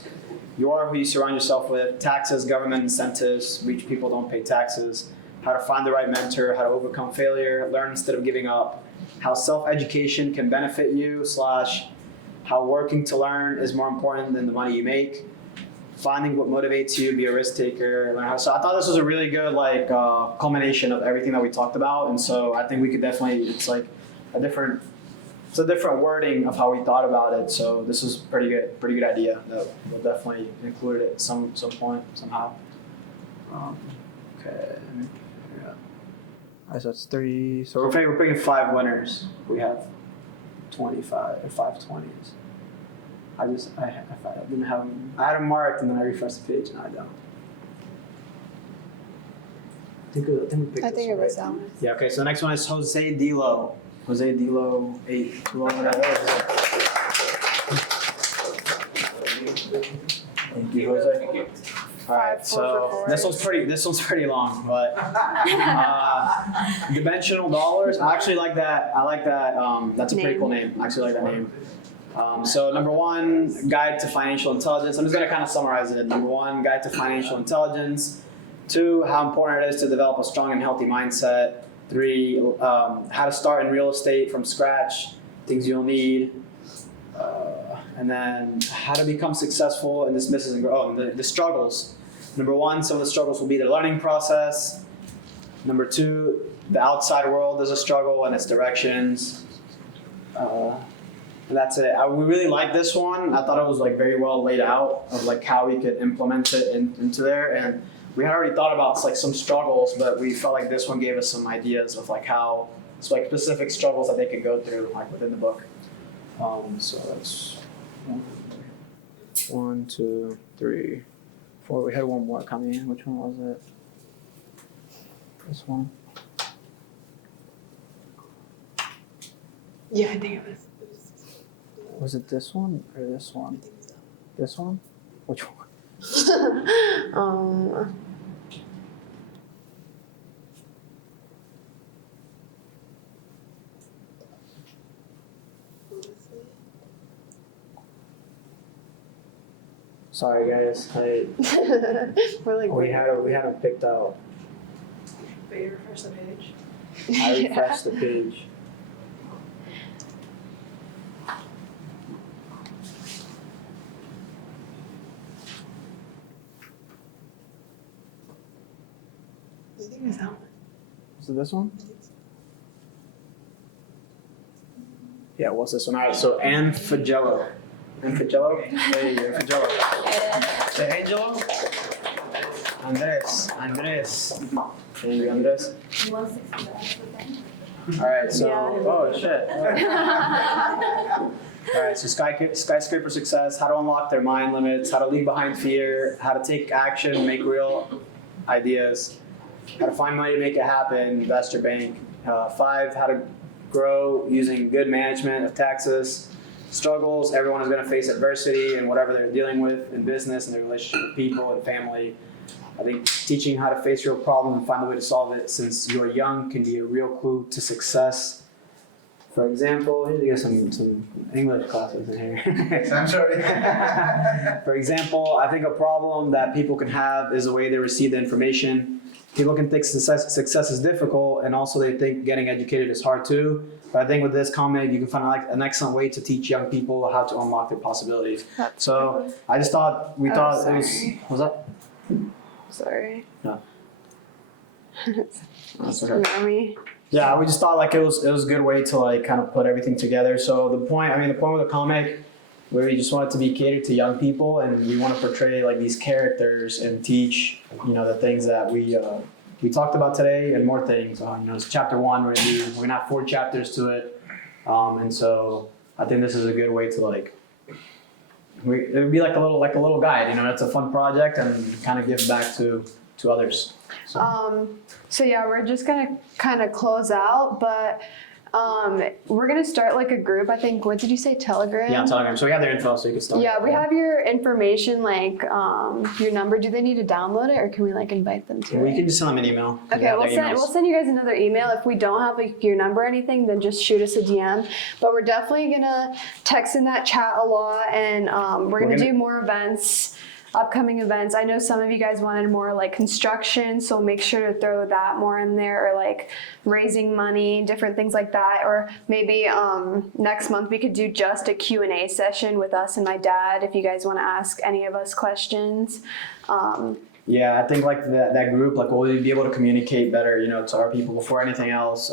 You are who you surround yourself with. Taxes, government incentives. Rich people don't pay taxes. How to find the right mentor. How to overcome failure. Learn instead of giving up. How self-education can benefit you / how working to learn is more important than the money you make. Finding what motivates you. Be a risk taker. Learn how. So I thought this was a really good like culmination of everything that we talked about. And so I think we could definitely. It's like a different wording of how we thought about it. So this was pretty good idea. That we'll definitely include it at some point somehow. Okay. Yeah. All right, so that's 3. So we're picking 5 winners. We have 25 or 5 20s. I didn't have them. I had them marked and then I refreshed the page and I don't. I think we picked I this think it one, was right? that one. Yeah, okay, so the next one is Jose Dilo. Jose Dilo 8. Thank you, Jose. Thank you. All right, 5 4 so for 4. this one's pretty long, but dimensional dollars. I actually like that. I like that. That's a pretty Name. cool name. I actually like that name. So number 1, guide to financial intelligence. I'm just gonna kind of summarize it. Number 1, guide to financial intelligence. 2, how important it is to develop a strong and healthy mindset. 3, how to start in real estate from scratch, things you'll need. And then how to become successful in this business and grow. Oh, the struggles. Number 1, some of the struggles will be the learning process. Number 2, the outside world is a struggle and its directions. And that's it. We really like this one. I thought it was like very well laid out of like how we could implement it into there. And we had already thought about like some struggles, but we felt like this one gave us some ideas of like how it's like specific struggles that they could go through like within the book. So that's 1, 2, 3, 4. We had one more coming in. Which one was it? This one. Yeah, I think it was. Was it this one or this one? This one? Which one? Sorry guys, We're like, we had them picked out. But you refresh the page. I refreshed the page. I think it's that one. Is it this one? Yeah, what's this one? All right, so Anfagello. Anfagello? Hey, Anfagello. Say Angelo? Andres. Thank you, Andres. All right, so, oh shit. All right, so skyscraper success, how to unlock their mind limits, how to leave behind fear, how to take action, make real ideas, how to find money to make it happen, invest your bank. 5, how to grow using good management of taxes, struggles. Everyone is going to face adversity in whatever they're dealing with in business and their relationship with people and family. I think teaching how to face real problems and find a way to solve it since you're young can be a real clue to success. For example, here you get some English classes in here. I'm sorry. For example, I think a problem that people can have is the way they receive the information. People can think success is difficult, and also they think getting educated is hard too. But I think with this comic, you can find like an excellent way to teach young people how to unlock their possibilities. So I just thought it was that? Sorry. No. Mommy. Yeah, we just thought like it was a good way to like kind of put everything together. So the point with the comic, we just want it to be catered to young people, and we want to portray like these characters and teach the things that we talked about today and more things. It's chapter 1. We're gonna have 4 chapters to it, and so I think this is a good way to it would be like a little guide. It's a fun project and kind of give back to others. So yeah, we're just gonna kind of close out, but we're gonna start like a group. I think. What did you say? Telegram. Yeah, Telegram. So we have their info, so you can start. Yeah, we have your information, like your number. Do they need to download it, or can we like invite them to We it? can just send them an email. Okay, we'll send you guys another email. If we don't have like your number or anything, then just shoot us a DM. But we're definitely gonna text in that chat a lot, and we're gonna do more events. Upcoming events. I know some of you guys wanted more like construction, so make sure to throw that more in there, or like raising money, different things like that. Or maybe next month we could do just a Q&A session with us and my dad if you guys want to ask any of us questions. Yeah, I think like that group, like we'll be able to communicate better, to our people before anything else.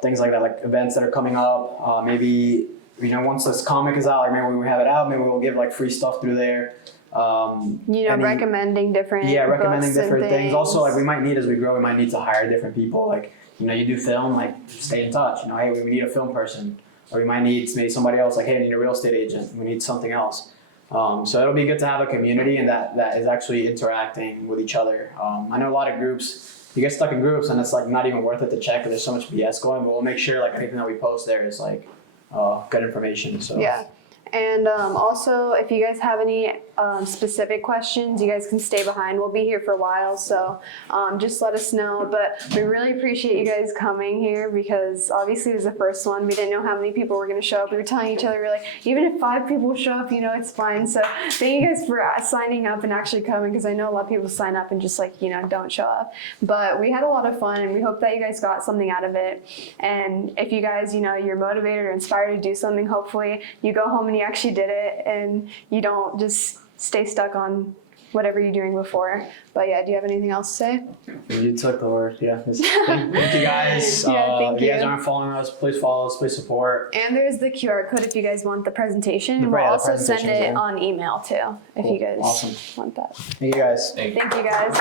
Things like that, like events that are coming up. Maybe once this comic is out, like maybe when we have it out, maybe we'll give like free stuff through there. Recommending different recommending books different and things. Also, like we might need as we grow, we might need to hire different people. Like you do film, like stay in touch. Hey, we need a film person, or we might need maybe somebody else. Like, hey, we need a real estate agent. We need something else. So it'll be good to have a community and that is actually interacting with each other. I know a lot of groups. You get stuck in groups and it's like not even worth it to check because there's so much BS going. But we'll make sure like anything that we post there is like good information. So yeah. And also, if you guys have any specific questions, you guys can stay behind. We'll be here for a while, so just let us know. But we really appreciate you guys coming here because obviously it was the first one. We didn't know how many people were going to show up. We were telling each other, we're like, even if 5 people show up, it's fine. So thank you guys for signing up and actually coming because I know a lot of people sign up and just like, don't show up. But we had a lot of fun and we hope that you guys got something out of it. And if you guys, you're motivated or inspired to do something, hopefully you go home and you actually did it and you don't just stay stuck on whatever you're doing before. But yeah, do you have anything else to say? You took the word, yeah. Thank you guys. Thank if you guys aren't following us, please follow us, please support. And there's the QR code if you guys want the presentation. And Right, we'll the also send presentation it as well. on email too, if Cool. you guys Awesome. want that. Thank you guys. Thank you guys.